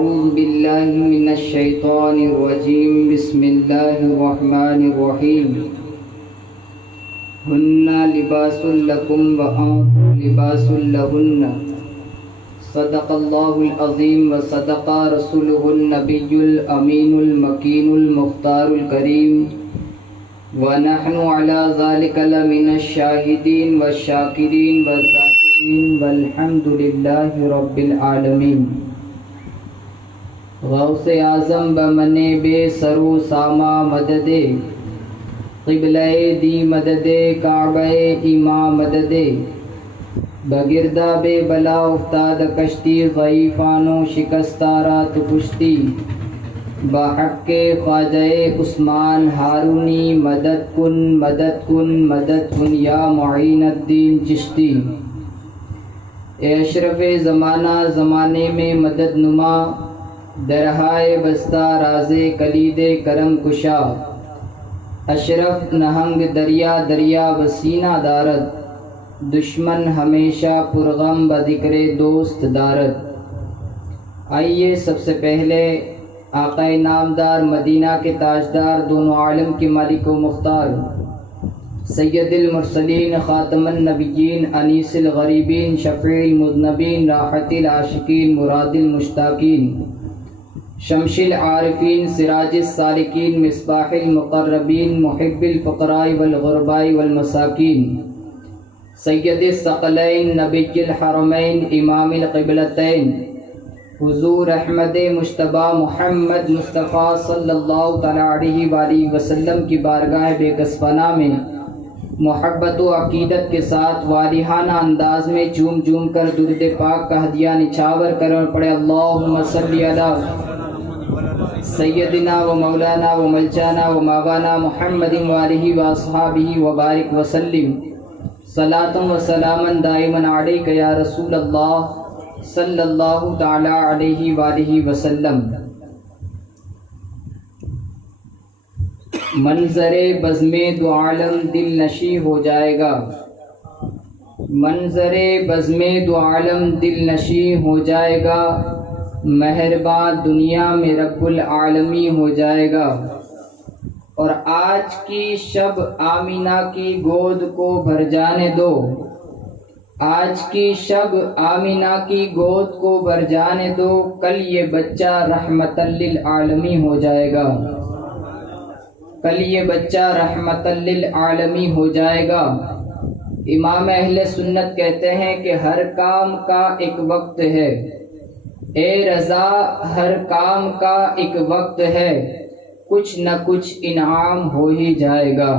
أعوذ بالله من الشيطان الرجيم بسم الله الرحمن الرحيم هن لباس لكم وأنتم لباس لهن صدق الله العظيم وصدق رسوله النبي الأمين المكين المختار الكريم ونحن على ذلك لمن الشاهدين والشاكرين والذاكرين والحمد لله رب العالمين. غوث اعظم بمنے بے سرو ساما مددے قبلہ دی مددے کعبہ ایما مددے بگردہ بے بلا افتاد کشتی ضعیفانو شکستارا تو کشتی بحق کے خواجہ عثمان ہارونی مدد کن مدد کن مدد کن یا معین الدین چشتی. اے اشرف زمانہ زمانے میں مدد نما درہائے بستہ راز کلید کرم کشا اشرف نہنگ دریا دریا وسینہ دارد دشمن ہمیشہ پرغم بذکر دوست دارد. آئیے سب سے پہلے آقا نامدار مدینہ کے تاجدار دونوں عالم کے مالک و مختار سید المرسلین خاتم النبیین انیس الغریبین شفیع المذنبین راحت العاشقین مراد المشتاقین شمس العارفین سراج السالکین مصباح المقربین محب الفقراء والغرباء والمساکین سید الثقلین نبی الحرمین امام القبلتین حضور احمد مجتبی محمد مصطفیٰ صلی اللہ تعالیٰ علیہ وآلہ وسلم کی بارگاہ بے کسبانہ میں محبت و عقیدت کے ساتھ والہانہ انداز میں جھوم جھوم کر درود پاک کا ہدیہ نچھاور کر اور پڑھے اللہم صلی علی سیدنا و مولانا و ملجانا و ماوانا محمد وآلہ واصحابہ وبارک وسلم صلاۃ و سلاما دائما علیک یا رسول اللہ صلی اللہ تعالی علیہ وآلہ وسلم. منظر بزم دو عالم دل نشی ہو جائے گا منظر بزم دو عالم دل نشی ہو جائے گا مہرباں دنیا میں رب العالمی ہو جائے گا. اور آج کی شب آمینہ کی گود کو بھر جانے دو آج کی شب آمینہ کی گود کو بھر جانے دو کل یہ بچہ رحمت للعالمی ہو جائے گا کل یہ بچہ رحمت للعالمی ہو جائے گا. امام اہل سنت کہتے ہیں کہ ہر کام کا ایک وقت ہے اے رضا ہر کام کا ایک وقت ہے کچھ نہ کچھ انعام ہو ہی جائے گا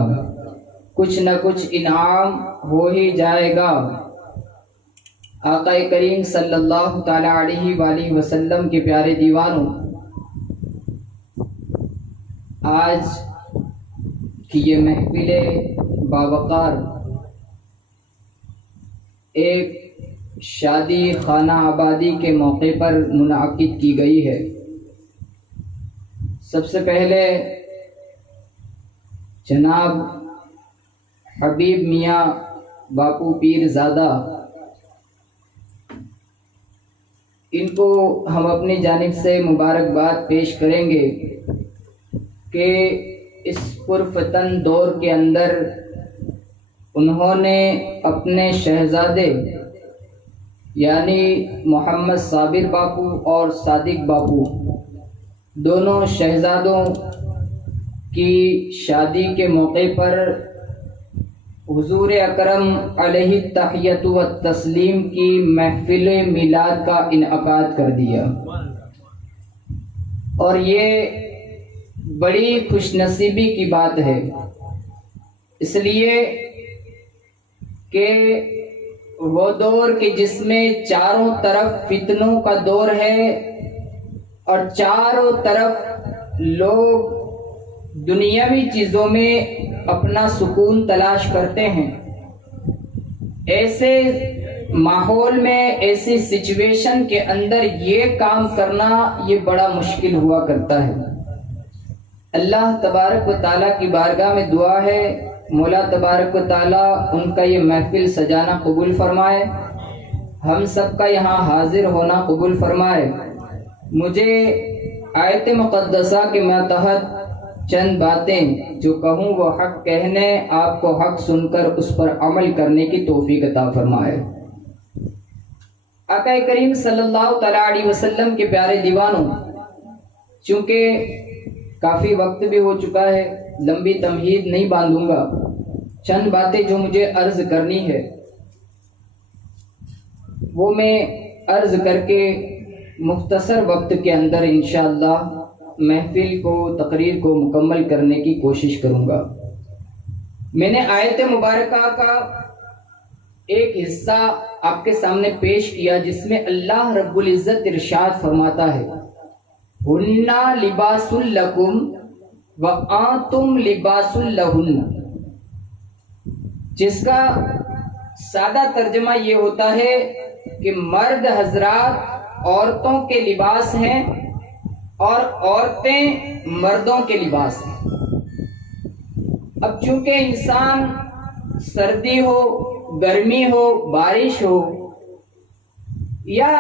کچھ نہ کچھ انعام ہو ہی جائے گا. آقا کریم صلی اللہ تعالی علیہ وآلہ وسلم کے پیارے دیوانوں، آج کی یہ محفل باوقار ایک شادی خانہ آبادی کے موقع پر منعقد کی گئی ہے. سب سے پہلے جناب حبیب میاں باپو پیر زادہ، ان کو ہم اپنی جانب سے مبارکباد پیش کریں گے کہ اس پرفتن دور کے اندر انہوں نے اپنے شہزادے یعنی محمد صابر باپو اور صادق باپو دونوں شہزادوں کی شادی کے موقع پر حضور اکرم علیہ التحیۃ والتسلیم کی محفل میلاد کا انعقاد کر دیا. اور یہ بڑی خوش نصیبی کی بات ہے، اس لیے کہ وہ دور کہ جس میں چاروں طرف فتنوں کا دور ہے اور چاروں طرف لوگ دنیاوی چیزوں میں اپنا سکون تلاش کرتے ہیں، ایسے ماحول میں ایسی سچویشن کے اندر یہ کام کرنا یہ بڑا مشکل ہوا کرتا ہے. اللہ تبارک و تعالیٰ کی بارگاہ میں دعا ہے مولا تبارک و تعالیٰ ان کا یہ محفل سجانا قبول فرمائے، ہم سب کا یہاں حاضر ہونا قبول فرمائے. مجھے آیت مقدسہ کے ماتحت چند باتیں جو کہوں وہ حق کہنے، آپ کو حق سن کر اس پر عمل کرنے کی توفیق عطا فرمائے۔ آقا کریم صلی اللہ تعالیٰ علیہ وسلم کے پیارے دیوانوں، چونکہ کافی وقت بھی ہو چکا ہے، لمبی تمہید نہیں باندھوں گا، چند باتیں جو مجھے عرض کرنی ہے وہ میں عرض کر کے مختصر وقت کے اندر انشاءاللہ محفل کو، تقریر کو مکمل کرنے کی کوشش کروں گا۔ میں نے آیت مبارکہ کا ایک حصہ آپ کے سامنے پیش کیا جس میں اللہ رب العزت ارشاد فرماتا ہے ہنّا لباس لکم وانتم لباس لہن، جس کا سادہ ترجمہ یہ ہوتا ہے کہ مرد حضرات عورتوں کے لباس ہیں اور عورتیں مردوں کے لباس ہیں۔ اب چونکہ انسان سردی ہو، گرمی ہو، بارش ہو یا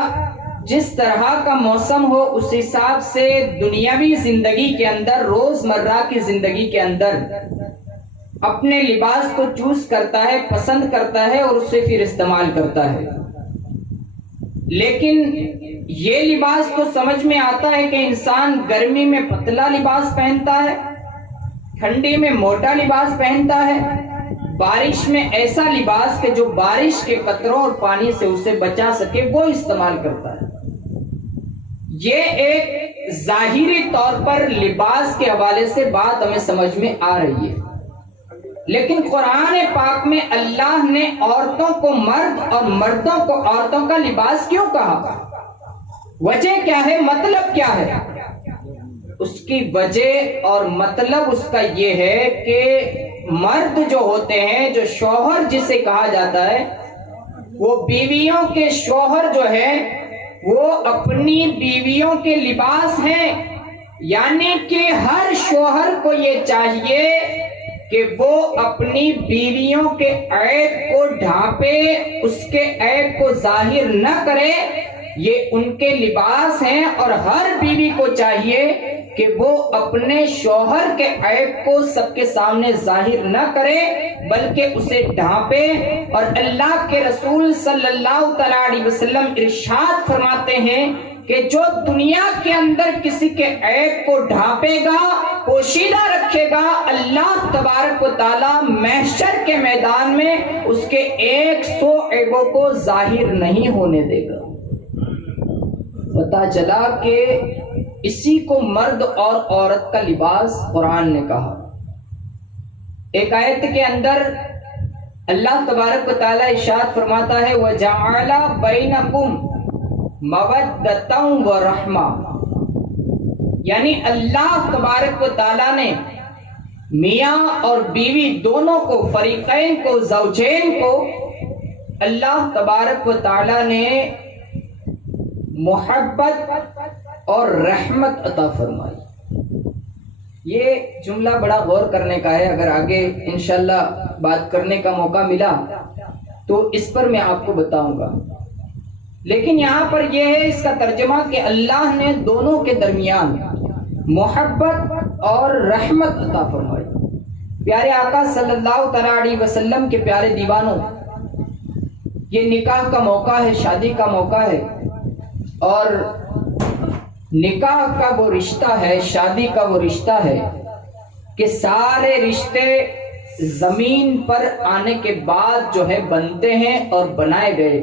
جس طرح کا موسم ہو، اس حساب سے دنیاوی زندگی کے اندر، روزمرہ کی زندگی کے اندر اپنے لباس کو چوز کرتا ہے، پسند کرتا ہے اور اسے پھر استعمال کرتا ہے۔ لیکن یہ لباس تو سمجھ میں آتا ہے کہ انسان گرمی میں پتلا لباس پہنتا ہے، ٹھنڈی میں موٹا لباس پہنتا ہے، بارش میں ایسا لباس کہ جو بارش کے قطروں اور پانی سے اسے بچا سکے وہ استعمال کرتا ہے۔ یہ ایک ظاہری طور پر لباس کے حوالے سے بات ہمیں سمجھ میں آ رہی ہے، لیکن قرآن پاک میں اللہ نے عورتوں کو مرد اور مردوں کو عورتوں کا لباس کیوں کہا؟ وجہ کیا ہے؟ مطلب کیا ہے؟ اس کی وجہ اور مطلب اس کا یہ ہے کہ مرد جو ہوتے ہیں، جو شوہر جسے کہا جاتا ہے، وہ بیویوں کے شوہر جو ہے وہ اپنی بیویوں کے لباس ہیں، یعنی کہ ہر شوہر کو یہ چاہیے کہ وہ اپنی بیویوں کے عیب کو ڈھانپے، اس کے عیب کو ظاہر نہ کرے، یہ ان کے لباس ہیں۔ اور ہر بیوی کو چاہیے کہ وہ اپنے شوہر کے عیب کو سب کے سامنے ظاہر نہ کرے بلکہ اسے ڈھانپے۔ اور اللہ کے رسول صلی اللہ تعالیٰ علیہ وسلم ارشاد فرماتے ہیں کہ جو دنیا کے اندر کسی کے عیب کو ڈھانپے گا، پوشیدہ رکھے گا، اللہ تبارک و تعالیٰ محشر کے میدان میں اس کے 100 عیبوں کو ظاہر نہیں ہونے دے گا۔ پتہ چلا کہ اسی کو مرد اور عورت کا لباس قرآن نے کہا۔ ایک آیت کے اندر اللہ تبارک و تعالیٰ ارشاد فرماتا ہے وَجَعَلَ بَيْنَكُمْ مَوَدَّةً وَرَحْمَةً، یعنی اللہ تبارک و تعالیٰ نے میاں اور بیوی دونوں کو، فریقین کو، زوجین کو، اللہ تبارک و تعالیٰ نے محبت اور رحمت عطا فرمائی۔ یہ جملہ بڑا غور کرنے کا ہے، اگر آگے انشاءاللہ بات کرنے کا موقع ملا تو اس پر میں آپ کو بتاؤں گا، لیکن یہاں پر یہ ہے اس کا ترجمہ کہ اللہ نے دونوں کے درمیان محبت اور رحمت عطا فرمائی۔ پیارے آقا صلی اللہ تعالیٰ علیہ وسلم کے پیارے دیوانوں، یہ نکاح کا موقع ہے، شادی کا موقع ہے، اور نکاح کا وہ رشتہ ہے، شادی کا وہ رشتہ ہے کہ سارے رشتے زمین پر آنے کے بعد جو ہے بنتے ہیں اور بنائے گئے،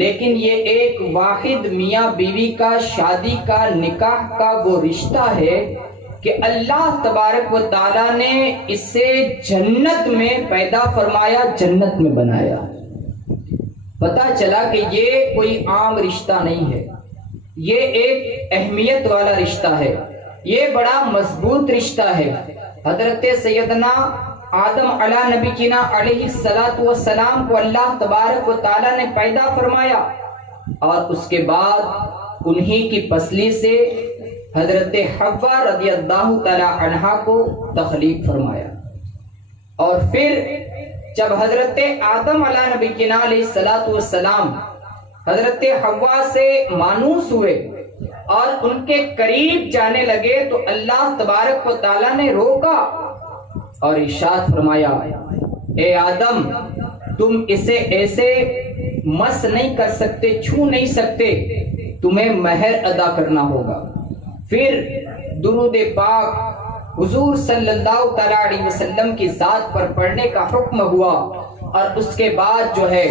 لیکن یہ ایک واحد میاں بیوی کا شادی کا، نکاح کا وہ رشتہ ہے کہ اللہ تبارک و تعالیٰ نے اسے جنت میں پیدا فرمایا، جنت میں بنایا۔ پتہ چلا کہ یہ کوئی عام رشتہ نہیں ہے، یہ ایک اہمیت والا رشتہ ہے، یہ بڑا مضبوط رشتہ ہے۔ حضرت سیدنا آدم علیہ نبی جینا علیہ السلام کو اللہ تبارک و تعالیٰ نے پیدا فرمایا، اور اس کے بعد انہی کی پسلی سے حضرت حوا رضی اللہ تعالی عنہا کو تخلیق فرمایا۔ اور پھر جب حضرت آدم علیہ نبی جینا علیہ السلام حضرت حوا سے مانوس ہوئے اور ان کے قریب جانے لگے تو اللہ تبارک و تعالیٰ نے روکا اور ارشاد فرمایا اے آدم تم اسے ایسے مس نہیں کر سکتے، چھو نہیں سکتے، تمہیں مہر ادا کرنا ہوگا۔ پھر درود پاک حضور صلی اللہ تعالیٰ علیہ وسلم کی ذات پر پڑھنے کا حکم ہوا، اور اس کے بعد جو ہے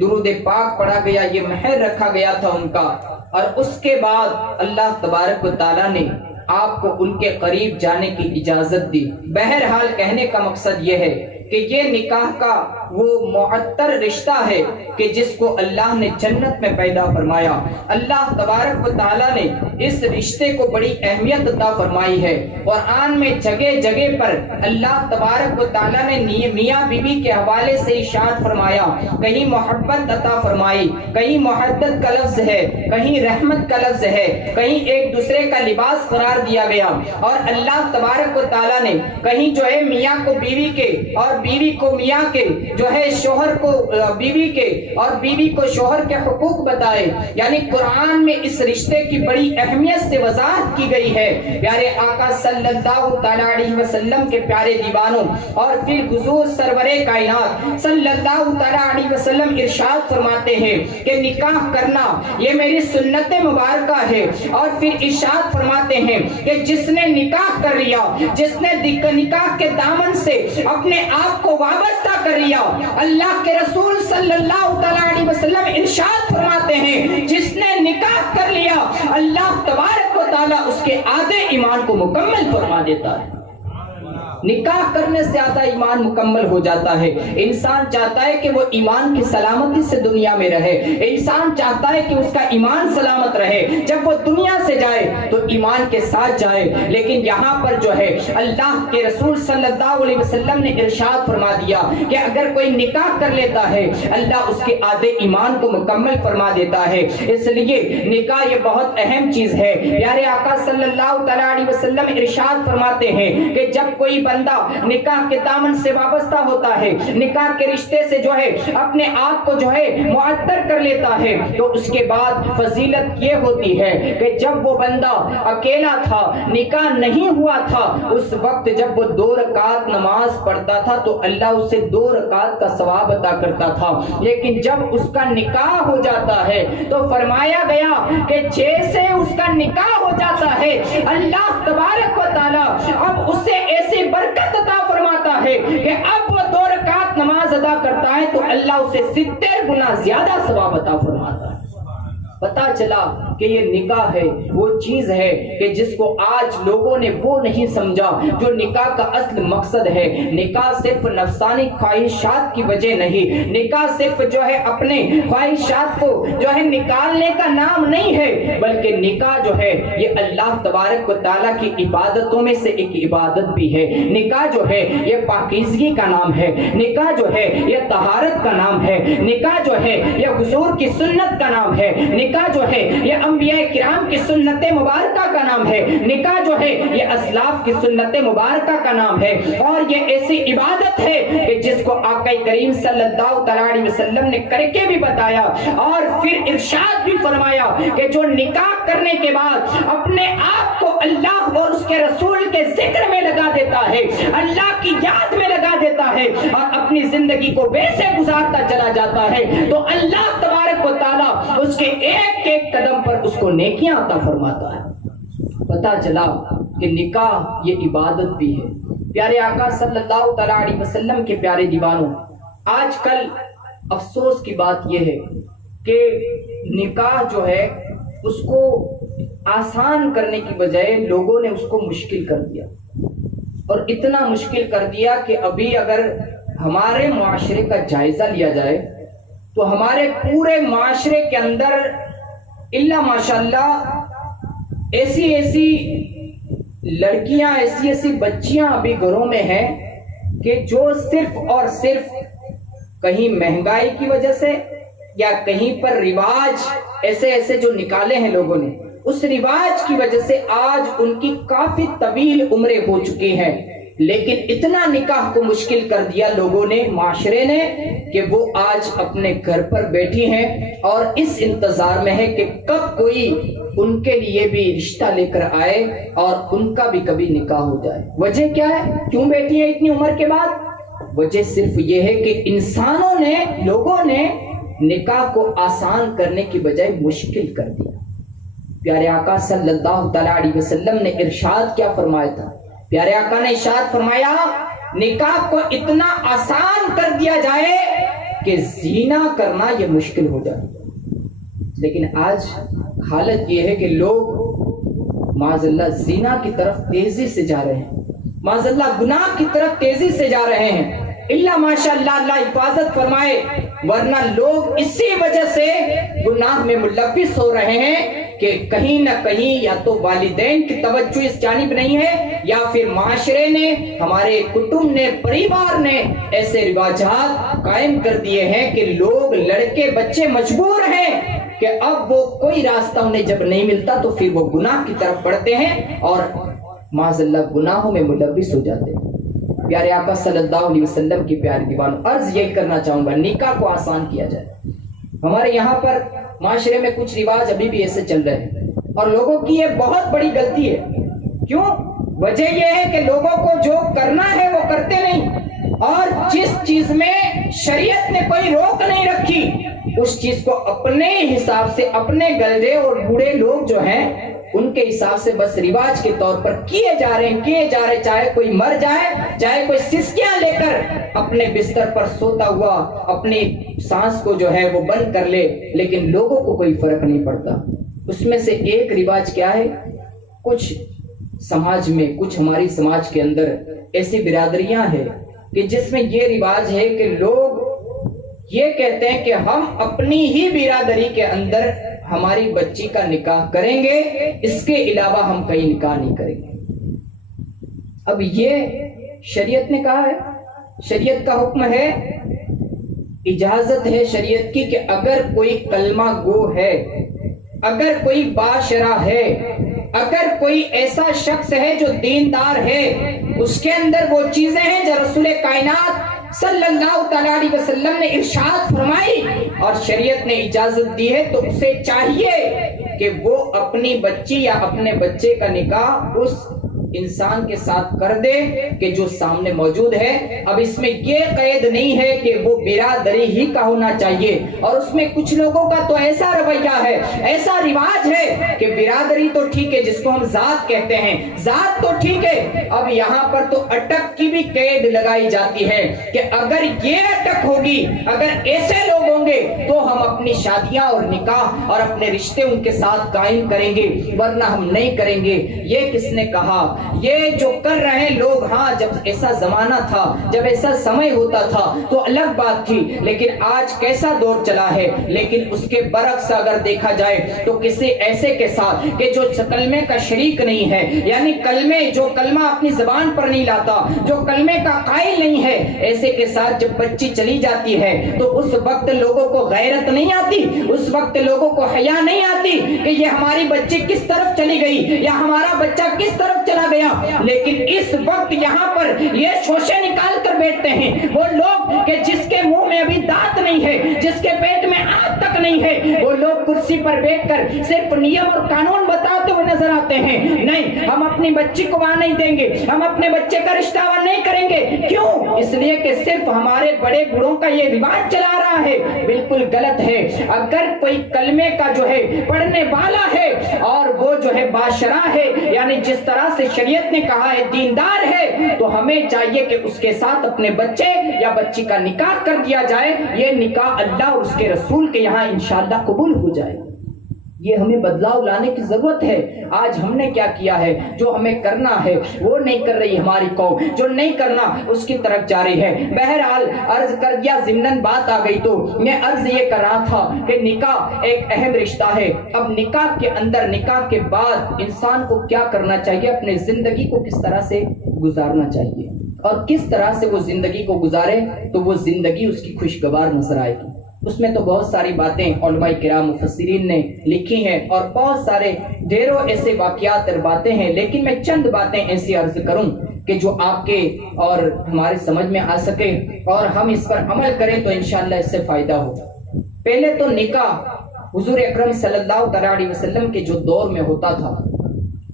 درود پاک پڑھا گیا، یہ مہر رکھا گیا تھا ان کا، اور اس کے بعد اللہ تبارک و تعالیٰ نے آپ کو ان کے قریب جانے کی اجازت دی۔ بہرحال کہنے کا مقصد یہ ہے کہ یہ نکاح کا وہ معطر رشتہ ہے کہ جس کو اللہ نے جنت میں پیدا فرمایا۔ اللہ تبارک و تعالیٰ نے اس رشتے کو بڑی اہمیت عطا فرمائی ہے۔ قرآن میں جگہ جگہ پر اللہ تبارک و تعالیٰ نے میاں بیوی کے حوالے سے ارشاد فرمایا، کہیں محبت عطا فرمائی، کہیں محبت کا لفظ ہے، کہیں رحمت کا لفظ ہے، کہیں ایک دوسرے کا لباس قرار دیا گیا، اور اللہ تبارک و تعالیٰ نے کہیں جو ہے میاں کو بیوی کے اور بیوی کو میاں کے، جو ہے شوہر کو بیوی کے اور بیوی کو شوہر کے حقوق بتائے۔ یعنی قرآن میں اس رشتے کی بڑی اہمیت سے وضاحت کی گئی ہے۔ پیارے آقا صلی اللہ تعالیٰ علیہ وسلم کے پیارے دیوانوں، اور پھر حضور سرور کائنات صلی اللہ تعالیٰ علیہ وسلم ارشاد فرماتے ہیں کہ نکاح کرنا یہ میری سنت مبارکہ ہے، اور پھر ارشاد فرماتے ہیں کہ جس نے نکاح کر لیا، جس نے نکاح کے دامن سے اپنے آپ کو وابستہ کر لیا، اللہ کے رسول صلی اللہ تعالیٰ علیہ وسلم ارشاد فرماتے ہیں جس نے نکاح کر لیا اللہ تبارک و تعالیٰ اس کے آدھے ایمان کو مکمل فرما دیتا ہے۔ نکاح کرنے سے آدھا ایمان مکمل ہو جاتا ہے۔ انسان چاہتا ہے کہ وہ ایمان کی سلامتی سے دنیا میں رہے، انسان چاہتا ہے کہ اس کا ایمان سلامت رہے، جب وہ دنیا سے جائے تو ایمان کے ساتھ جائے۔ لیکن یہاں پر جو ہے اللہ کے رسول صلی اللہ علیہ وسلم نے ارشاد فرما دیا کہ اگر کوئی نکاح کر لیتا ہے اللہ اس کے آدھے ایمان کو مکمل فرما دیتا ہے۔ اس لیے نکاح یہ بہت اہم چیز ہے۔ پیارے آقا صلی اللہ تعالیٰ علیہ وسلم ارشاد فرماتے ہیں کہ جب کوئی بندہ نکاح کے دامن سے وابستہ ہوتا ہے، نکاح کے رشتے سے جو ہے اپنے آپ کو جو ہے معطر کر لیتا ہے، تو اس کے بعد فضیلت یہ ہوتی ہے کہ جب وہ بندہ اکیلا تھا، نکاح نہیں ہوا تھا، اس وقت جب وہ 2 رکعت نماز پڑھتا تھا تو اللہ اسے 2 رکعت کا ثواب عطا کرتا تھا۔ لیکن جب اس کا نکاح ہو جاتا ہے تو فرمایا گیا کہ جیسے اس کا نکاح ہو جاتا ہے اللہ تبارک و تعالیٰ اب اسے ایسی برکت عطا فرماتا ہے کہ اب وہ 2 رکعت نماز ادا کرتا ہے تو اللہ اسے 70 گنا زیادہ ثواب عطا فرماتا ہے۔ پتا چلا کہ یہ نکاح ہے، وہ چیز ہے کہ جس کو آج لوگوں نے وہ نہیں سمجھا جو نکاح کا اصل مقصد ہے۔ نکاح صرف نفسانی خواہشات کی وجہ نہیں، نکاح صرف جو ہے اپنے خواہشات کو جو ہے نکالنے کا نام نہیں ہے، بلکہ نکاح جو ہے یہ اللہ تبارک و تعالیٰ کی عبادتوں میں سے ایک عبادت بھی ہے۔ نکاح جو ہے یہ پاکیزگی کا نام ہے، نکاح جو ہے یہ طہارت کا نام ہے، نکاح جو ہے یہ حضور کی سنت کا نام ہے، نکاح جو ہے یہ انبیاء کرام کی سنت مبارکہ کا نام ہے، نکاح جو ہے یہ اسلاف کی سنت مبارکہ کا نام ہے، اور یہ ایسی عبادت ہے کہ جس کو آقا کریم صلی اللہ تعالیٰ علیہ وسلم نے کر کے بھی بتایا، اور پھر ارشاد بھی فرمایا کہ جو نکاح کرنے کے بعد اپنے آپ کو اللہ اور اس کے رسول کے ذکر میں لگا دیتا ہے، اللہ کی یاد میں لگا دیتا ہے، اور اپنی زندگی کو ویسے گزارتا چلا جاتا ہے، تو اللہ تبارک و تعالیٰ اس کے ایک ایک قدم پر اس کو نیکیاں عطا فرماتا ہے۔ پتا چلا کہ نکاح یہ عبادت بھی ہے۔ پیارے آقا صلی اللہ تعالیٰ علیہ وسلم کے پیارے دیوانوں، آج کل افسوس کی بات یہ ہے کہ نکاح جو ہے اس کو آسان کرنے کی بجائے لوگوں نے اس کو مشکل کر دیا، اور اتنا مشکل کر دیا کہ ابھی اگر ہمارے معاشرے کا جائزہ لیا جائے تو ہمارے پورے معاشرے کے اندر الا ماشاءاللہ ایسی لڑکیاں، ایسی بچیاں ابھی گھروں میں ہیں کہ جو صرف اور صرف کہیں مہنگائی کی وجہ سے یا کہیں پر رواج ایسے جو نکالے ہیں لوگوں نے، اس رواج کی وجہ سے آج ان کی کافی طویل عمریں ہو چکی ہیں، لیکن اتنا نکاح کو مشکل کر دیا لوگوں نے، معاشرے نے، کہ وہ آج اپنے گھر پر بیٹھی ہیں اور اس انتظار میں ہے کہ کب کوئی ان کے لیے بھی رشتہ لے کر آئے اور ان کا بھی کبھی نکاح ہو جائے۔ وجہ کیا ہے؟ کیوں بیٹھی ہے اتنی عمر کے بعد؟ وجہ صرف یہ ہے کہ انسانوں نے، لوگوں نے نکاح کو آسان کرنے کی بجائے مشکل کر دیا۔ پیارے آقا صلی اللہ تعالی علیہ وسلم نے ارشاد کیا فرمایا تھا؟ پیارے آقا نے ارشاد فرمایا نکاح کو اتنا آسان کر دیا جائے کہ زنا کرنا یہ مشکل ہو جائے۔ لیکن آج حالت یہ ہے کہ لوگ معاذ اللہ زنا کی طرف تیزی سے جا رہے ہیں، معاذ اللہ گناہ کی طرف تیزی سے جا رہے ہیں۔ اللہ ماشاء اللہ، اللہ حفاظت فرمائے، ورنہ لوگ اسی وجہ سے گناہ میں ملوث ہو رہے ہیں کہ کہیں نہ کہیں یا تو والدین کی توجہ اس جانب نہیں ہے، یا پھر معاشرے نے، ہمارے کٹمب نے، پریوار نے ایسے رواجات قائم کر دیے ہیں کہ لوگ، لڑکے بچے مجبور ہیں کہ اب وہ کوئی راستہ انہیں جب نہیں ملتا تو پھر وہ گناہ کی طرف بڑھتے ہیں اور معاذ اللہ گناہوں میں ملوث ہو جاتے ہیں۔ پیارے آقا صلی اللہ علیہ وسلم کی پیاری دیوانوں، عرض یہی کرنا چاہوں گا نکاح کو آسان کیا جائے۔ ہمارے یہاں پر معاشرے میں کچھ رواج ابھی بھی ایسے چل رہے ہیں اور لوگوں کی یہ بہت بڑی غلطی ہے۔ کیوں؟ وجہ یہ ہے کہ لوگوں کو جو کرنا ہے وہ کرتے نہیں، اور جس چیز میں شریعت نے کوئی روک نہیں رکھی اس چیز کو اپنے حساب سے، اپنے گلدے اور بوڑھے لوگ جو ہیں ان کے حساب سے بس رواج کے طور پر کیے جا رہے ہیں، چاہے کوئی مر جائے، چاہے کوئی سسکیاں لے کر اپنے بستر پر سوتا ہوا اپنی سانس کو جو ہے وہ بند کر لے، لیکن لوگوں کو کوئی فرق نہیں پڑتا۔ اس میں سے ایک رواج کیا ہے؟ کچھ سماج میں، کچھ ہماری سماج کے اندر ایسی برادریاں ہیں کہ جس میں یہ رواج ہے کہ لوگ یہ کہتے ہیں کہ ہم اپنی ہی برادری کے اندر ہماری بچی کا نکاح کریں گے، اس کے علاوہ ہم کہیں نکاح نہیں کریں گے۔ اب یہ شریعت نے کہا ہے، شریعت کا حکم ہے، اجازت ہے شریعت کی کہ اگر کوئی کلمہ گو ہے، اگر کوئی باشرہ ہے، اگر کوئی ایسا شخص ہے جو دیندار ہے، اس کے اندر وہ چیزیں ہیں جو رسول کائنات صلی اللہ تعالی علیہ وسلم نے ارشاد فرمائی اور شریعت نے اجازت دی ہے، تو اسے چاہیے کہ وہ اپنی بچی یا اپنے بچے کا نکاح اس انسان کے ساتھ کر دے کہ جو سامنے موجود ہے۔ اب اس میں یہ قید نہیں ہے کہ وہ برادری ہی کا ہونا چاہیے، اور اس میں کچھ لوگوں کا تو ایسا رویہ ہے، ایسا رواج ہے کہ برادری تو ٹھیک ہے، جس کو ہم ذات کہتے ہیں، ذات تو ٹھیک ہے، اب یہاں پر تو اٹک کی بھی قید لگائی جاتی ہے کہ اگر یہ اٹک ہوگی، اگر ایسے لوگ ہوں گے تو ہم اپنی شادیاں اور نکاح اور اپنے رشتے ان کے ساتھ قائم کریں گے، ورنہ ہم نہیں کریں گے۔ یہ کس نے کہا؟ یہ جو کر رہے ہیں لوگ، ہاں جب ایسا زمانہ تھا، جب ایسا سمے ہوتا تھا تو الگ بات تھی، لیکن آج کیسا دور چلا ہے۔ لیکن اس کے برعکس اگر دیکھا جائے تو کسی ایسے کے ساتھ کہ جو کلمے کا شریک نہیں ہے، یعنی جو کلمہ اپنی زبان پر نہیں لاتا، جو کلمے کا قائل نہیں ہے، ایسے کے ساتھ جب بچی چلی جاتی ہے تو اس وقت لوگوں کو غیرت نہیں آتی، اس وقت لوگوں کو حیا نہیں آتی کہ یہ ہماری بچی کس طرف چلی گئی یا ہمارا بچہ کس طرف چلا گیا۔ لیکن اس وقت یہاں پر یہ شوشے نکال کر بیٹھتے ہیں وہ لوگ کہ جس کے منہ میں ابھی دانت نہیں ہے، جس کے پیٹ میں آگ تک نہیں ہے، وہ لوگ کرسی پر بیٹھ کر صرف نیم اور قانون بتاتے ہوئے نظر آتے ہیں۔ نہیں، ہم اپنی بچی کو وہاں نہیں دیں گے، ہم اپنے بچے کا رشتہ وہاں نہیں کریں گے۔ کیوں؟ اس لیے کہ صرف ہمارے بڑے بوڑھوں کا یہ رواج چلا رہا ہے، بالکل غلط ہے۔ اگر کوئی کلمے کا جو ہے پڑھنے والا ہے اور وہ جو ہے باشرہ ہے، یعنی جس طرح سے شریعت نے کہا ہے دیندار ہے، تو ہمیں چاہیے کہ اس کے ساتھ اپنے بچے یا بچی کا نکاح کر دیا جائے۔ یہ نکاح اللہ اور اس کے رسول کے یہاں انشاءاللہ قبول ہو جائے۔ یہ ہمیں بدلاؤ لانے کی ضرورت ہے۔ آج ہم نے کیا کیا ہے؟ جو ہمیں کرنا ہے وہ نہیں کر رہی ہماری قوم، جو نہیں کرنا اس کی طرف جا رہی ہے۔ بہرحال عرض کر دیا، ضمناً بات آ گئی تو میں عرض یہ کر رہا تھا کہ نکاح ایک اہم رشتہ ہے۔ اب نکاح کے اندر، نکاح کے بعد انسان کو کیا کرنا چاہیے، اپنے زندگی کو کس طرح سے گزارنا چاہیے، اور کس طرح سے وہ زندگی کو گزارے تو وہ زندگی اس کی خوشگوار نظر آئے گی۔ اس میں تو بہت ساری باتیں علماء کرام مفسرین نے لکھی ہیں اور بہت سارے ڈھیروں ایسے واقعات اور باتیں ہیں، لیکن میں چند باتیں ایسی عرض کروں کہ جو آپ کے اور ہمارے سمجھ میں آ سکے اور ہم اس پر عمل کریں تو انشاءاللہ اس سے فائدہ ہو۔ پہلے تو نکاح حضور اکرم صلی اللہ علیہ وسلم کے جو دور میں ہوتا تھا،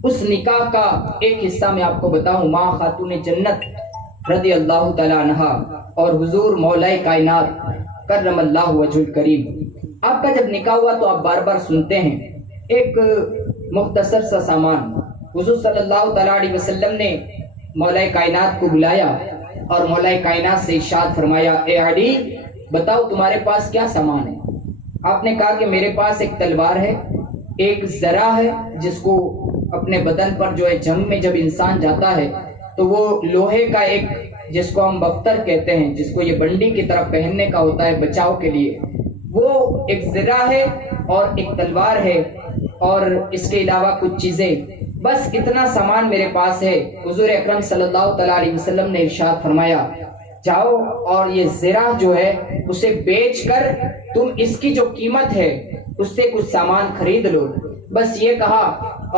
اس نکاح کا ایک حصہ میں آپ کو بتاؤں. ماں خاتون جنت رضی اللہ تعالیٰ عنہ اور حضور مولا کائنات کرم اللہ وجہ الکریم، آپ کا جب نکاح ہوا تو آپ بار بار سنتے ہیں ایک مختصر سا سامان. حضور صلی اللہ تعالیٰ علیہ وسلم نے مولا کائنات کو بلایا اور مولا کائنات سے ارشاد فرمایا، اے علی بتاؤ تمہارے پاس کیا سامان ہے؟ آپ نے کہا کہ میرے پاس ایک تلوار ہے، ایک ذرا ہے جس کو اپنے بدن پر جو ہے جنگ میں جب انسان جاتا ہے تو وہ لوہے کا ایک جس کو ہم بفتر کہتے ہیں، جس کو یہ بنڈی کی طرف پہننے کا ہوتا ہے بچاؤ کے لیے، وہ ایک ذرا ہے اور ایک تلوار ہے اور اس کے علاوہ کچھ چیزیں، بس اتنا سامان میرے پاس ہے. حضور اکرم صلی اللہ علیہ وسلم نے ارشاد فرمایا، جاؤ اور یہ ذرا جو ہے اسے بیچ کر تم اس کی جو قیمت ہے اس سے کچھ سامان خرید لو. بس یہ کہا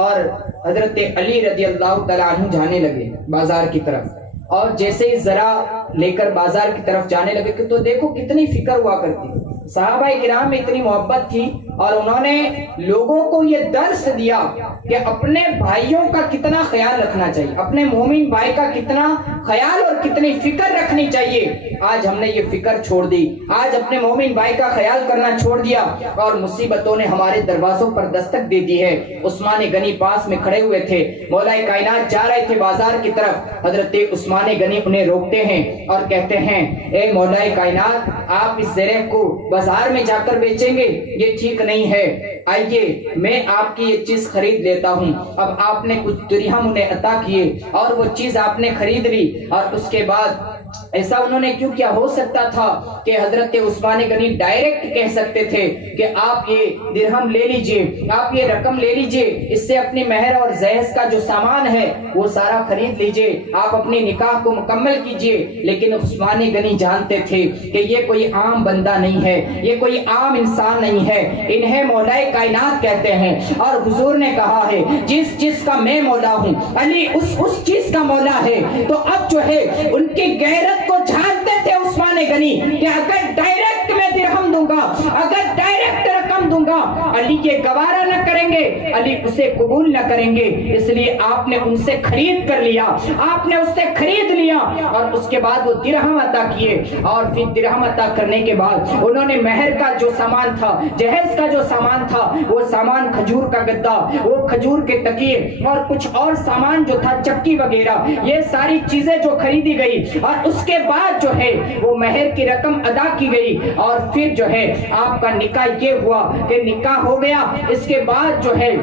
اور حضرت علی رضی اللہ تعالیٰ عنہ جانے لگے بازار کی طرف، اور جیسے ہی ذرا لے کر بازار کی طرف جانے لگے تو دیکھو کتنی فکر ہوا کرتی. صحابہ کرام میں اتنی محبت تھی اور انہوں نے لوگوں کو یہ درس دیا کہ اپنے بھائیوں کا کتنا خیال رکھنا چاہیے، اپنے مومن بھائی کا کتنا خیال اور کتنی فکر رکھنی چاہیے. آج ہم نے یہ فکر چھوڑ دی، آج اپنے مومن بھائی کا خیال کرنا چھوڑ دیا اور مصیبتوں نے ہمارے دروازوں پر دستک دے دی ہے. عثمان غنی پاس میں کھڑے ہوئے تھے، مولا کائنات جا رہے تھے بازار کی طرف. حضرت عثمان غنی انہیں روکتے ہیں اور کہتے ہیں، اے مولا کائنات آپ اس زرہ کو بازار میں جا کر بیچیں گے؟ یہ ٹھیک نہیں ہے، آئیے میں آپ کی یہ چیز خرید لیتا ہوں. اب آپ نے کچھ درہم انہیں عطا کیے اور وہ چیز آپ نے خرید لی. اور اس کے بعد ایسا انہوں نے کیوں کیا؟ ہو سکتا تھا کہ حضرت عثمان غنی ڈائریکٹ کہہ سکتے تھے کہ آپ یہ درہم لے لیجئے، آپ یہ رقم لے لیجئے، اس سے اپنی مہر اور جہیز کا جو سامان ہے وہ سارا خرید لیجئے، آپ اپنی نکاح کو مکمل کیجئے. لیکن عثمان غنی جانتے تھے کہ یہ کوئی عام بندہ نہیں ہے، یہ کوئی عام انسان نہیں ہے، انہیں مولا کائنات کہتے ہیں. اور حضور نے کہا ہے جس چیز کا میں مولا ہوں علی اس چیز کا مولا ہے. تو اب جو ہے ان کی غیرت کو جھانکتے تھے عثمان غنی کہ اگر ڈائریکٹ میں درہم دوں گا، اگر ڈائریکٹ رقم دوں گا، علی کے گوارا نہ کریں گے، علی اسے قبول نہ کریں گے. اس لیے آپ نے ان سے خرید کر لیا، آپ نے اس سے خرید لیا اور اس کے بعد وہ درہم عطا کیے. اور پھر درہم عطا کرنے کے بعد انہوں نے مہر کا جو سامان تھا، جہیز کا جو سامان تھا، وہ سامان کھجور کا گدا، وہ کھجور کے تکیے اور کچھ اور سامان جو تھا چکی وغیرہ، یہ ساری چیزیں جو خریدی گئی اور اس کے بعد جو ہے وہ مہر کی رقم ادا کی گئی. اور پھر جو ہے آپ کا نکاح یہ ہوا کہ نکاح ہو گیا. اس کے بعد جو ہے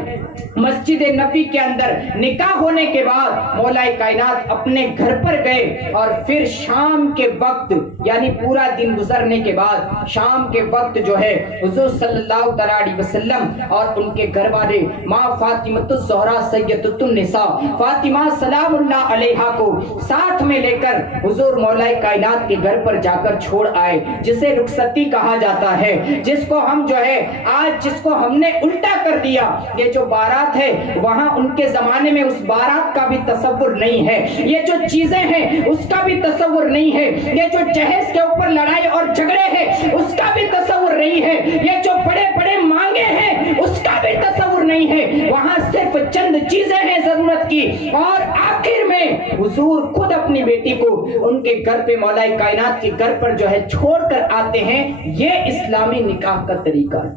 مسجد نبی کے اندر نکاح ہونے کے بعد مولا کائنات اپنے گھر پر گئے اور پھر شام کے وقت یعنی پورا دن گزرنے کے بعد شام کے وقت جو ہے حضور صلی اللہ علیہ وسلم اور ان کے گھر والے ماں فاطمہ الزہرا سیدۃ النساء فاطمہ سلام اللہ علیہا کو ساتھ میں لے کر حضور مولا کائنات کے گھر پر جا کر چھوڑ آئے، جسے رخصتی کہا جاتا ہے، جس کو ہم جو ہے آج جس کو ہم نے الٹا کر دیا. یہ جو بارات ہے وہاں ان کے زمانے میں اس بارات کا بھی تصور نہیں ہے، یہ جو چیزیں ہیں اس کا بھی تصور نہیں ہے، یہ جو جہیز کے اوپر لڑائی اور جھگڑے ہیں اس کا بھی تصور نہیں ہے، یہ جو بڑے بڑے مانگے ہیں اس کا بھی تصور نہیں ہے. وہاں صرف چند چیزیں ہیں ضرورت کی. اور آخر میں حضور خود اپنی بیٹی کو ان کے گھر پہ مولا کائنات کے گھر پر جو ہے چھوڑ کر آتے ہیں. یہ اسلامی نکاح کا طریقہ ہے،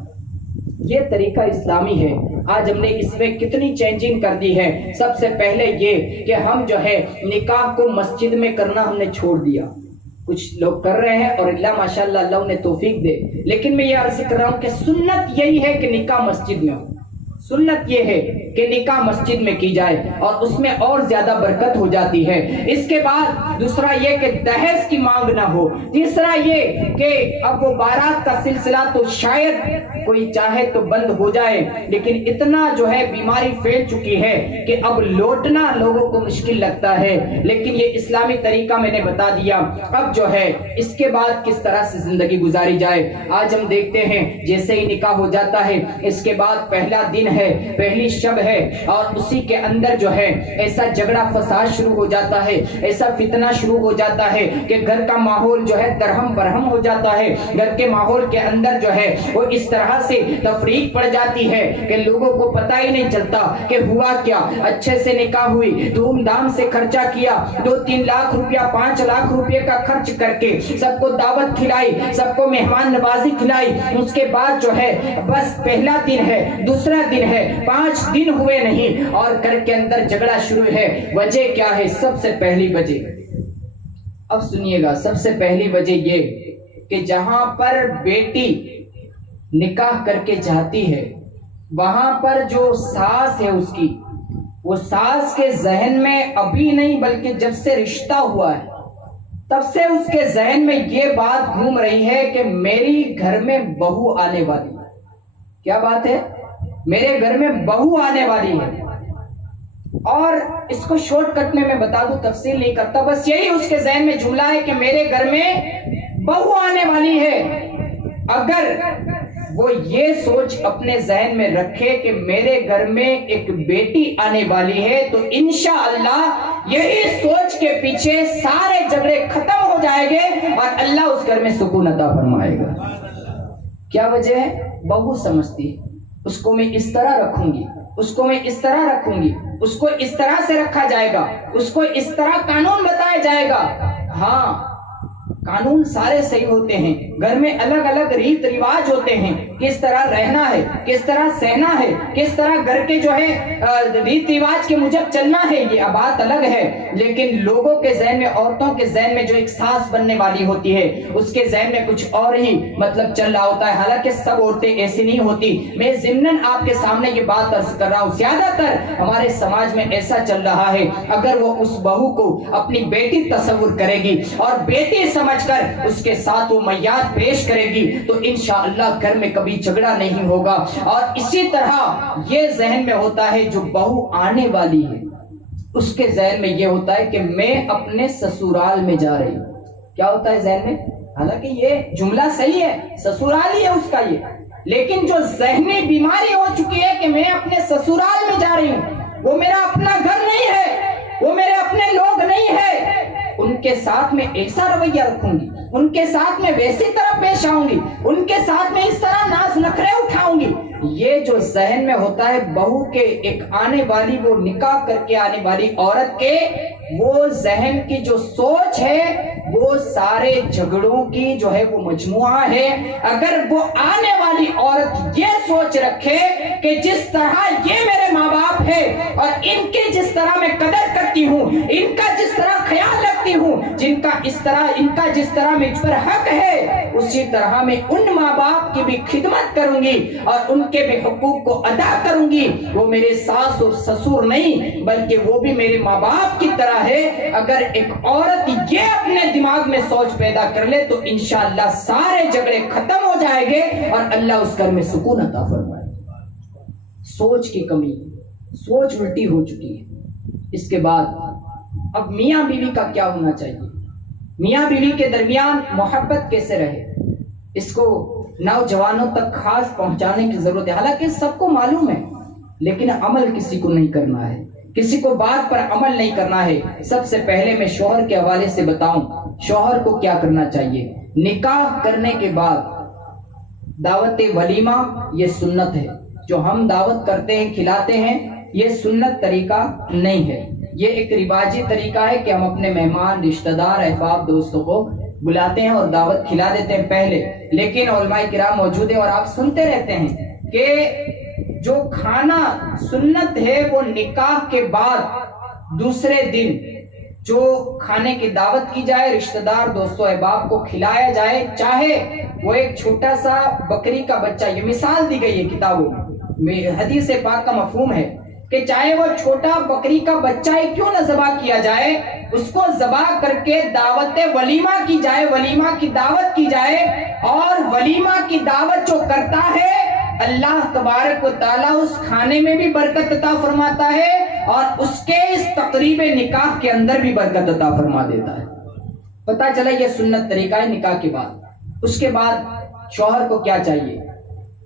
یہ طریقہ اسلامی ہے. آج ہم نے اس میں کتنی چینجنگ کر دی ہے. سب سے پہلے یہ کہ ہم جو ہے نکاح کو مسجد میں کرنا ہم نے چھوڑ دیا. کچھ لوگ کر رہے ہیں اور اللہ ماشاءاللہ اللہ انہیں توفیق دے، لیکن میں یہ عرض کر رہا ہوں کہ سنت یہی ہے کہ نکاح مسجد میں ہو. سنت یہ ہے کہ نکاح مسجد میں کی جائے اور اس میں اور زیادہ برکت ہو جاتی ہے. اس کے بعد دوسرا یہ کہ دہیز کی مانگ نہ ہو. تیسرا یہ کہ اب وہ بارات کا سلسلہ تو شاید کوئی چاہے تو بند ہو جائے، لیکن اتنا جو ہے بیماری پھیل چکی ہے کہ اب لوٹنا لوگوں کو مشکل لگتا ہے. لیکن یہ اسلامی طریقہ میں نے بتا دیا. اب جو ہے اس کے بعد کس طرح سے زندگی گزاری جائے. آج ہم دیکھتے ہیں جیسے ہی نکاح ہو جاتا ہے اس کے بعد پہلا دن ہے ہے، پہلی شب ہے، اور اسی کے اندر جو ہے ایسا جھگڑا فساد شروع ہو جاتا ہے، ایسا فتنہ شروع ہو جاتا ہے کہ گھر کا ماحول جو ہے درہم برہم ہو جاتا ہے، گھر کے ماحول کے اندر جو ہے وہ اس طرح سے تفریق پڑ جاتی ہے کہ لوگوں کو پتہ ہی نہیں چلتا کہ ہوا کیا۔ اچھے سے نکاح ہوئی، دھوم دھام سے خرچہ کیا، 2-3 لاکھ روپیہ 5 لاکھ روپے کا خرچ کر کے سب کو دعوت کھلائی، سب کو مہمان نوازی کھلائی، اس کے بعد جو ہے بس پہلا دن ہے، دوسرا دن ہے، 5 دن ہوئے نہیں اور گھر کے اندر جھگڑا شروع ہے۔ وجہ کیا ہے؟ سب سے پہلی وجہ، اب سنیے گا، سب سے پہلی وجہ یہ کہ جہاں پر بیٹی نکاح کر کے جاتی ہے وہاں پر جو ساس ہے اس کی، وہ ساس کے ذہن میں ابھی نہیں بلکہ جب سے رشتہ ہوا ہے تب سے اس کے ذہن میں یہ بات گھوم رہی ہے کہ میری گھر میں بہو آنے والی ہے۔ کیا بات ہے؟ میرے گھر میں بہو آنے والی ہے۔ اور اس کو شارٹ کٹ میں بتا دوں، تفصیل نہیں کرتا، بس یہی اس کے ذہن میں جملہ ہے کہ میرے گھر میں بہو آنے والی ہے۔ اگر وہ یہ سوچ اپنے ذہن میں رکھے کہ میرے گھر میں ایک بیٹی آنے والی ہے تو انشاءاللہ یہی سوچ کے پیچھے سارے جھگڑے ختم ہو جائیں گے اور اللہ اس گھر میں سکون عطا فرمائے گا۔ کیا وجہ ہے؟ بہو سمجھتی ہے اس کو میں اس طرح رکھوں گی، اس کو میں اس طرح رکھوں گی، اس کو اس طرح سے رکھا جائے گا، اس کو اس طرح قانون بتایا جائے گا۔ ہاں، قانون سارے صحیح ہوتے ہیں، گھر میں الگ الگ ریت رواج ہوتے ہیں، کس طرح رہنا ہے، کس طرح سہنا ہے، کس طرح گھر کے جو ہے ریت رواج کے مجب چلنا ہے، یہ بات الگ ہے۔ لیکن لوگوں کے ذہن میں، عورتوں کے ذہن میں جو ایک ساس بننے والی ہوتی ہے اس کے ذہن میں کچھ اور ہی مطلب چل رہا ہوتا ہے۔ حالانکہ سب عورتیں ایسی نہیں ہوتی، میں ضمناً آپ کے سامنے یہ بات عرض کر رہا ہوں، زیادہ تر ہمارے سماج میں ایسا چل رہا ہے۔ اگر وہ اس بہو کو اپنی بیٹی تصور کرے گی اور بیٹی سمجھ کر اس کے ساتھ وہ میات پیش کرے گی تو انشاءاللہ گھر میں کبھی جھگڑا نہیں ہوگا۔ اور اسی طرح یہ ذہن میں ہوتا ہے جو بہو آنے والی ہے اس کے ذہن میں یہ ہوتا ہے کہ میں اپنے سسرال میں جا رہی ہوں۔ کیا ہوتا ہے ذہن میں؟ حالانکہ یہ جملہ صحیح ہے، سسرال ہی ہے اس کا یہ، لیکن جو ذہنی بیماری ہو چکی ہے کہ میں اپنے سسرال میں جا رہی ہوں، وہ میرا اپنا گھر نہیں ہے، وہ میرے اپنے لوگ نہیں ہے، ان کے ساتھ میں ایسا رویہ رکھوں گی، ان کے ساتھ میں ویسی طرح پیش آؤں گی، ان کے ساتھ میں اس طرح ناز نخرے اٹھاؤں گی۔ یہ جو ذہن میں ہوتا ہے بہو کے ایک آنے والی، وہ نکاح کر کے آنے والی عورت کے، وہ ذہن کی جو سوچ ہے وہ سارے جھگڑوں کی جو ہے وہ مجموعہ ہے۔ اگر وہ آنے والی عورت یہ سوچ رکھے کہ جس طرح یہ میرے ماں باپ ہے اور ان کی جس طرح میں قدر کرتی ہوں، ان کا جس طرح خیال رکھتی ہوں، ان کا جس طرح مجھ پر حق ہے، اسی طرح میں ان ماں باپ کی بھی خدمت کروں گی اور ان کے بھی حقوق کو ادا کروں گی۔ وہ میرے ساس اور سسر نہیں بلکہ وہ بھی میرے ماں باپ کی طرح ہے۔ اگر ایک عورت یہ اپنے دماغ میں سوچ پیدا کر لے تو انشاءاللہ سارے جھگڑے ختم ہو جائیں گے اور اللہ اس گھر میں سکون عطا فرمائے۔ سوچ کی کمی، سوچ الٹی ہو چکی ہے۔ اس کے بعد اب میاں بیوی کا کیا ہونا چاہیے؟ میاں بیوی کے درمیان محبت کیسے رہے، اس کو نوجوانوں تک خاص پہنچانے کی ضرورت ہے۔ حالانکہ سب کو معلوم ہے لیکن عمل کسی کو نہیں کرنا ہے، کسی کو بات پر عمل نہیں کرنا ہے۔ سب سے پہلے میں شوہر کے حوالے سے بتاؤں شوہر کو کیا کرنا چاہیے۔ نکاح کرنے کے بعد دعوت ولیمہ یہ سنت ہے، جو ہم دعوت کرتے ہیں کھلاتے ہیں، یہ سنت طریقہ نہیں ہے، یہ ایک رواجی طریقہ ہے کہ ہم اپنے مہمان، رشتہ دار، احباب، دوستوں کو بلاتے ہیں اور دعوت کھلا دیتے ہیں پہلے۔ لیکن علماء کرام موجود ہیں اور آپ سنتے رہتے ہیں کہ جو کھانا سنت ہے وہ نکاح کے بعد دوسرے دن جو کھانے کی دعوت کی جائے، رشتہ دار، دوستوں، احباب کو کھلایا جائے، چاہے وہ ایک چھوٹا سا بکری کا بچہ، یہ مثال دی گئی ہے کتابوں میں، حدیث پاک کا مفہوم ہے کہ چاہے وہ چھوٹا بکری کا بچہ ہی کیوں نہ ذبح کیا جائے، اس کو ذبح کر کے دعوت ولیمہ کی جائے، ولیمہ کی دعوت کی جائے، اور ولیمہ کی دعوت جو کرتا ہے اللہ تبارک و تعالیٰ اس کھانے میں بھی برکت عطا فرماتا ہے اور اس کے اس تقریب نکاح کے اندر بھی برکت عطا فرما دیتا ہے۔ پتہ چلا یہ سنت طریقہ ہے نکاح کے بعد۔ اس کے بعد شوہر کو کیا چاہیے؟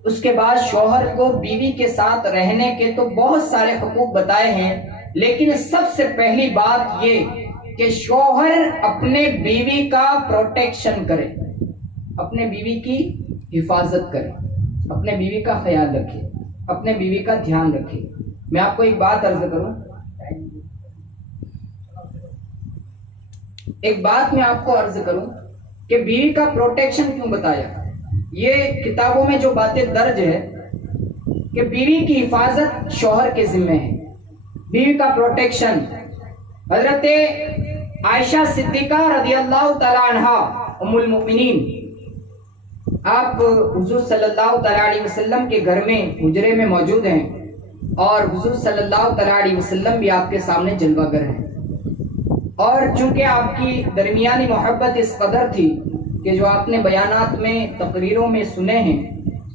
اس کے بعد شوہر کو بیوی کے ساتھ رہنے کے تو بہت سارے حقوق بتائے ہیں، لیکن سب سے پہلی بات یہ کہ شوہر اپنے بیوی کا پروٹیکشن کرے، اپنے بیوی کی حفاظت کرے، اپنے بیوی کا خیال رکھے، اپنے بیوی کا دھیان رکھے۔ میں آپ کو ایک بات عرض کروں، کہ بیوی کا پروٹیکشن کیوں بتایا؟ یہ کتابوں میں جو باتیں درج ہے کہ بیوی کی حفاظت شوہر کے ذمے ہے، بیوی کا پروٹیکشن۔ حضرت عائشہ صدیقہ رضی اللہ تعالی عنہا ام المؤمنین، آپ حضور صلی اللہ تعالی علیہ وسلم کے گھر میں حجرے میں موجود ہیں، اور حضور صلی اللہ تعالی علیہ وسلم بھی آپ کے سامنے جلوہ گر ہیں، اور چونکہ آپ کی درمیانی محبت اس قدر تھی کہ جو آپ نے بیانات میں تقریروں میں سنے ہیں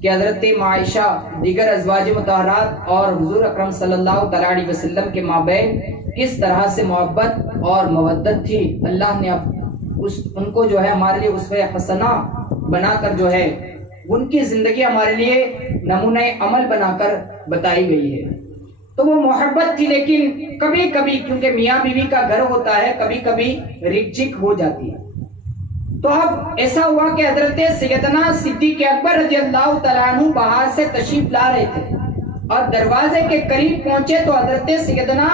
کہ حضرت عائشہ دیگر ازواج مطہرات اور حضور اکرم صلی اللہ تعالی علیہ وسلم کے مابین کس طرح سے محبت اور مودت تھی، اللہ نے ان کو جو ہے ہمارے لیے اسوہ حسنہ بنا کر جو ہے ان کی زندگی ہمارے لیے نمونہ عمل بنا کر بتائی گئی ہے۔ تو وہ محبت تھی، لیکن کبھی کبھی کیونکہ میاں بیوی کا گھر ہوتا ہے، کبھی کبھی رک جھک ہو جاتی ہے۔ تو اب ایسا ہوا کہ حضرت سیدنا صدیق اکبر رضی اللہ تعالیٰ عنہ باہر سے تشریف لا رہے تھے، اور دروازے کے قریب پہنچے تو حضرت سیدنا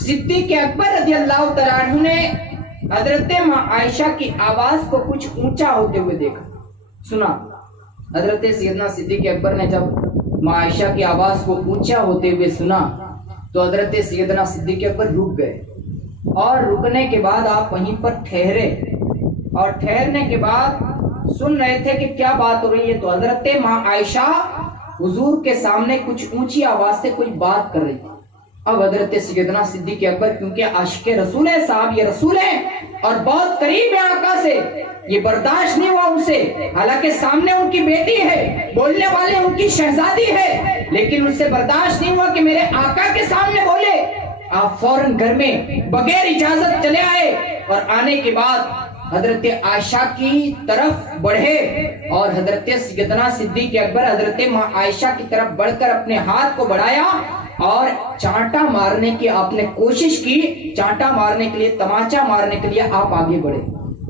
صدیق اکبر رضی اللہ تعالیٰ عنہ نے حضرت عائشہ کی آواز کو کچھ اونچا ہوتے ہوئے دیکھا، سنا۔ حضرت سیدنا صدیق اکبر نے جب عائشہ کی آواز کو اونچا ہوتے ہوئے سنا تو حضرت سیدنا صدیق اکبر رک گئے، اور رکنے کے بعد آپ وہیں پر ٹھہرے، اور ٹھہرنے کے بعد سن رہے تھے کہ کیا بات ہو رہی ہے۔ تو حضرت عائشہ حضور کے سامنے کچھ اونچی آواز سے کوئی بات کر رہی تھی۔ اب حضرت سیدنا صدیق اکبر کیونکہ عاشق رسول ہے، صاحب یہ رسول ہے اور بہت قریب ہے آقا سے، یہ برداشت نہیں ہوا ان سے، حالانکہ سامنے ان کی بیٹی ہے، بولنے والے ان کی شہزادی ہے، لیکن ان سے برداشت نہیں ہوا کہ میرے آقا کے سامنے بولے۔ آپ فوراً گھر میں بغیر اجازت چلے آئے، اور آنے کے بعد حضرت عائشہ کی طرف بڑھے، اور حضرت سیدنا صدیق اکبر حضرت عائشہ کی طرف بڑھ کر اپنے ہاتھ کو بڑھایا، اور چانٹا مارنے کی آپ نے کوشش کی، چانٹا مارنے کے لیے، تماچا مارنے کے لیے آپ آگے بڑھے۔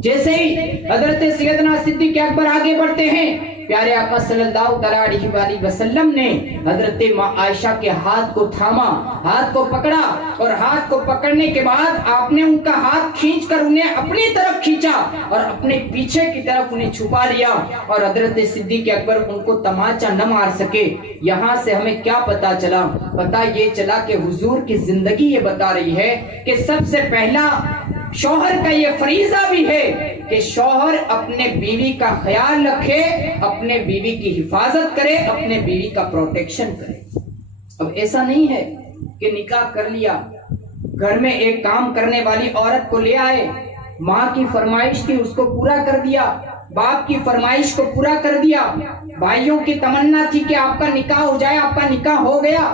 جیسے ہی حضرت سیدنا صدیق اکبر آگے بڑھتے ہیں، پیارے آقا صلی اللہ علیہ وآلہ وسلم نے حضرت عائشہ کے ہاتھ کو تھاما، ہاتھ کو پکڑا، اور ہاتھ کو پکڑنے کے بعد آپ نے ان کا ہاتھ کھینچ کر انہیں اپنی طرف کھینچا اور اپنے پیچھے کی طرف انہیں چھپا لیا، اور حضرت صدیق اکبر ان کو تماچا نہ مار سکے۔ یہاں سے ہمیں کیا پتا چلا؟ پتا یہ چلا کہ حضور کی زندگی یہ بتا رہی ہے کہ سب سے پہلا شوہر کا یہ فریضہ بھی ہے کہ شوہر اپنے بیوی کا خیال رکھے، اپنے بیوی کی حفاظت کرے، اپنے بیوی کا پروٹیکشن کرے۔ اب ایسا نہیں ہے کہ نکاح کر لیا، گھر میں ایک کام کرنے والی عورت کو لے آئے، ماں کی فرمائش تھی اس کو پورا کر دیا، باپ کی فرمائش کو پورا کر دیا، بھائیوں کی تمنا تھی کہ آپ کا نکاح ہو جائے، آپ کا نکاح ہو گیا۔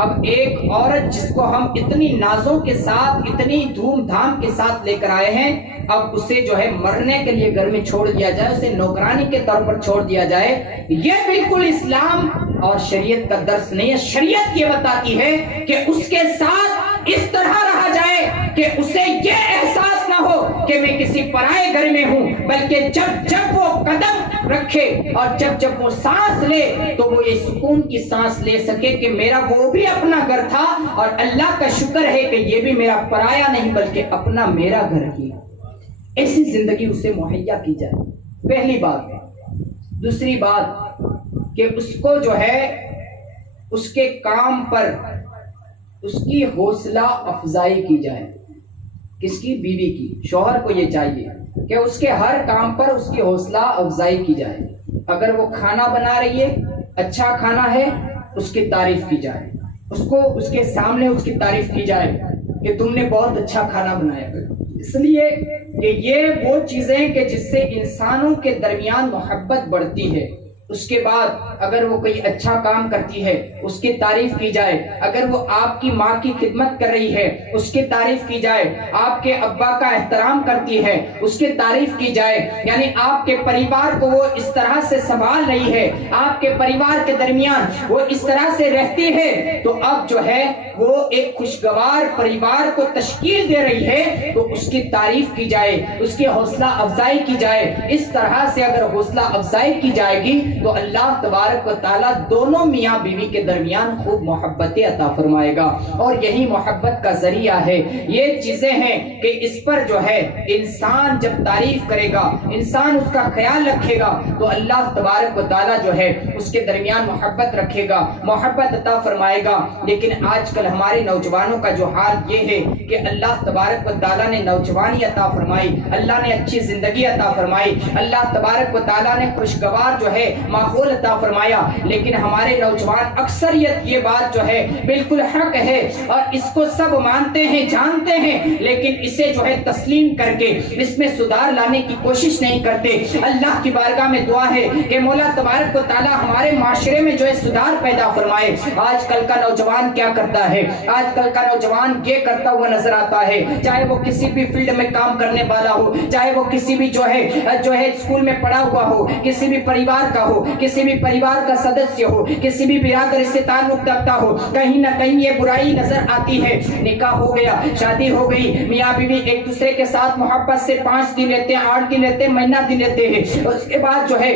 اب ایک عورت جس کو ہم اتنی نازوں کے ساتھ، اتنی دھوم دھام کے ساتھ لے کر آئے ہیں، اب اسے جو ہے مرنے کے لیے گھر میں چھوڑ دیا جائے، اسے نوکرانی کے طور پر چھوڑ دیا جائے، یہ بالکل اسلام اور شریعت کا درس نہیں ہے۔ شریعت یہ بتاتی ہے کہ اس کے ساتھ اس طرح رہا جائے کہ اسے یہ احساس نہ ہو کہ میں کسی پرائے گھر میں ہوں، بلکہ جب جب وہ قدم رکھے اور جب جب وہ سانس لے تو وہ یہ سکون کی سانس لے سکے کہ میرا وہ بھی اپنا گھر تھا، اور اللہ کا شکر ہے کہ یہ بھی میرا پرایا نہیں بلکہ اپنا میرا گھر ہی۔ ایسی زندگی اسے مہیا کی جائے، پہلی بات۔ دوسری بات کہ اس کو جو ہے اس کے کام پر اس کی حوصلہ افزائی کی جائے، کس کی؟ بیوی کی۔ شوہر کو یہ چاہیے کہ اس کے ہر کام پر اس کی حوصلہ افزائی کی جائے۔ اگر وہ کھانا بنا رہی ہے، اچھا کھانا ہے، اس کی تعریف کی جائے، اس کو اس کے سامنے اس کی تعریف کی جائے کہ تم نے بہت اچھا کھانا بنایا۔ اس لیے کہ یہ وہ چیزیں کہ جس سے انسانوں کے درمیان محبت بڑھتی ہے، اس کے بعد اگر وہ کوئی اچھا کام کرتی ہے اس کی تعریف کی جائے، اگر وہ آپ کی ماں کی خدمت کر رہی ہے اس کی تعریف کی جائے، آپ کے ابا کا احترام کرتی ہے اس کی تعریف کی جائے، یعنی آپ کے پریوار کو وہ اس طرح سے سنبھال رہی ہے، آپ کے پریوار کے درمیان وہ اس طرح سے رہتی ہے، تو اب جو ہے وہ ایک خوشگوار پریوار کو تشکیل دے رہی ہے، تو اس کی تعریف کی جائے، اس کی حوصلہ افزائی کی جائے۔ اس طرح سے اگر حوصلہ افزائی کی جائے گی تو اللہ تبارک و تعالیٰ دونوں میاں بیوی کے درمیان خوب محبتیں عطا فرمائے گا، اور یہی محبت کا ذریعہ ہے۔ یہ چیزیں ہیں کہ اس پر جو ہے انسان جب تعریف کرے گا، انسان اس کا خیال رکھے گا، تو اللہ تبارک و تعالیٰ جو ہے اس کے درمیان محبت رکھے گا، محبت عطا فرمائے گا۔ لیکن آج کل ہمارے نوجوانوں کا جو حال یہ ہے کہ اللہ تبارک و تعالیٰ نے نوجوانی عطا فرمائی، اللہ نے اچھی زندگی عطا فرمائی، اللہ تبارک و تعالیٰ نے خوشگوار جو ہے ماحول عطا فرمایا، لیکن ہمارے نوجوان اکثریت یہ بات جو ہے بالکل حق ہے اور اس کو سب مانتے ہیں، جانتے ہیں، لیکن اسے جو ہے تسلیم کر کے اس میں سدھار لانے کی کوشش نہیں کرتے۔ اللہ کی بارگاہ میں دعا ہے کہ مولا تبارک و تعالیٰ ہمارے معاشرے میں جو ہے سدھار پیدا فرمائے۔ آج کل کا نوجوان کیا کرتا ہے؟ آج کل کا نوجوان یہ کرتا ہوا نظر آتا ہے، چاہے وہ کسی بھی فیلڈ میں کام کرنے والا ہو، چاہے وہ کسی بھی جو ہے اسکول میں پڑھا ہوا ہو، کسی بھی پریوار کا ہو، کسی بھی پریوار کا سدسیہ ہو، کسی بھی برادری سے تعلق رکھتا ہو، کہیں نہ کہیں یہ برائی نظر آتی ہے۔ نکاح ہو گیا، شادی ہو گئی، میاں بیوی ایک دوسرے کے ساتھ محبت سے 5 دن رہتے ہیں، 8 دن رہتے ہیں، مہینہ دن رہتے ہیں، اس کے بعد جو ہے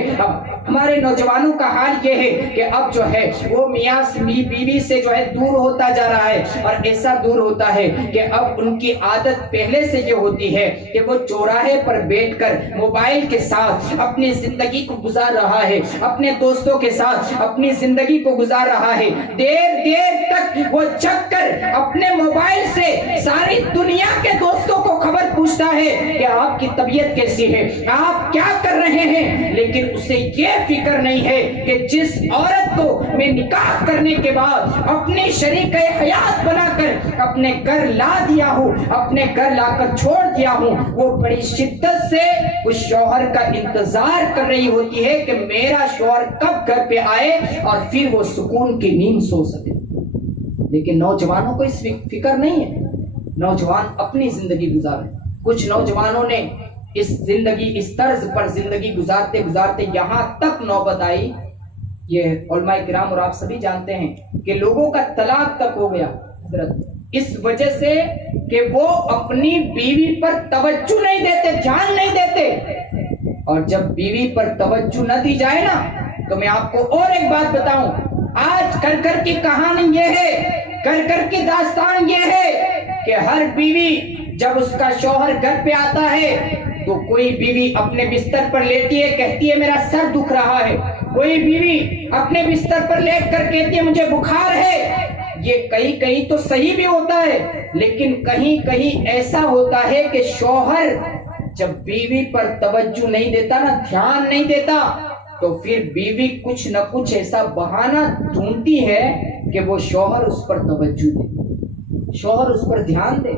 ہمارے نوجوانوں کا حال یہ ہے کہ اب جو ہے وہ میاں بیوی سے جو ہے دور ہوتا جا رہا ہے، اور ایسا دور ہوتا ہے کہ اب ان کی عادت پہلے سے یہ ہوتی ہے کہ وہ چوراہے پر بیٹھ کر موبائل کے ساتھ اپنی زندگی کو گزار رہا ہے، اپنے دوستوں کے ساتھ اپنی زندگی کو گزار رہا ہے، دیر دیر تک وہ جگ کر اپنے موبائل سے ساری دنیا کے دوستوں کو خبر پوچھتا ہے کہ آپ کی طبیعت کیسی ہے، آپ کیا کر رہے ہیں، لیکن اسے یہ فکر نہیں ہے کہ جس عورت کو میں نکاح کرنے کے بعد اپنی شریک حیات بنا کر اپنے گھر لا دیا ہوں، اپنے گھر لا کر چھوڑ دیا ہوں، وہ بڑی شدت سے اس شوہر کا انتظار کر رہی ہوتی ہے کہ میرا شوہر کب گھر پہ آئے اور پھر وہ سکون کی نیند سو سکے۔ لیکن نوجوانوں کو اس فکر نہیں ہے، نوجوان اپنی زندگی گزارے۔ کچھ نوجوانوں نے اس زندگی، اس طرز پر زندگی گزارتے گزارتے یہاں تک نوبت آئی، یہ علماء کرام اور آپ سبھی جانتے ہیں کہ لوگوں کا طلاق تک ہو گیا حضرت، اس وجہ سے کہ وہ اپنی بیوی پر توجہ نہیں دیتے، دھیان نہیں دیتے۔ اور جب بیوی پر توجہ نہ دی جائے نا، تو میں آپ کو اور ایک بات بتاؤں، آج کر کی کہانی یہ ہے، کر کی داستان یہ ہے کہ ہر بیوی جب اس کا شوہر گھر پہ آتا ہے تو کوئی بیوی اپنے بستر پر لیٹی ہے، کہتی ہے میرا سر دکھ رہا ہے، کوئی بیوی اپنے بستر پر لیٹ کر کہتی ہے مجھے بخار ہے۔ یہ کہیں تو صحیح بھی ہوتا ہے، لیکن کہیں ایسا ہوتا ہے کہ شوہر جب بیوی پر توجہ نہیں دیتا نا، دھیان نہیں دیتا، تو پھر بیوی کچھ نہ کچھ ایسا بہانہ ڈھونڈتی ہے کہ وہ شوہر اس پر توجہ دے، شوہر اس پر دھیان دے،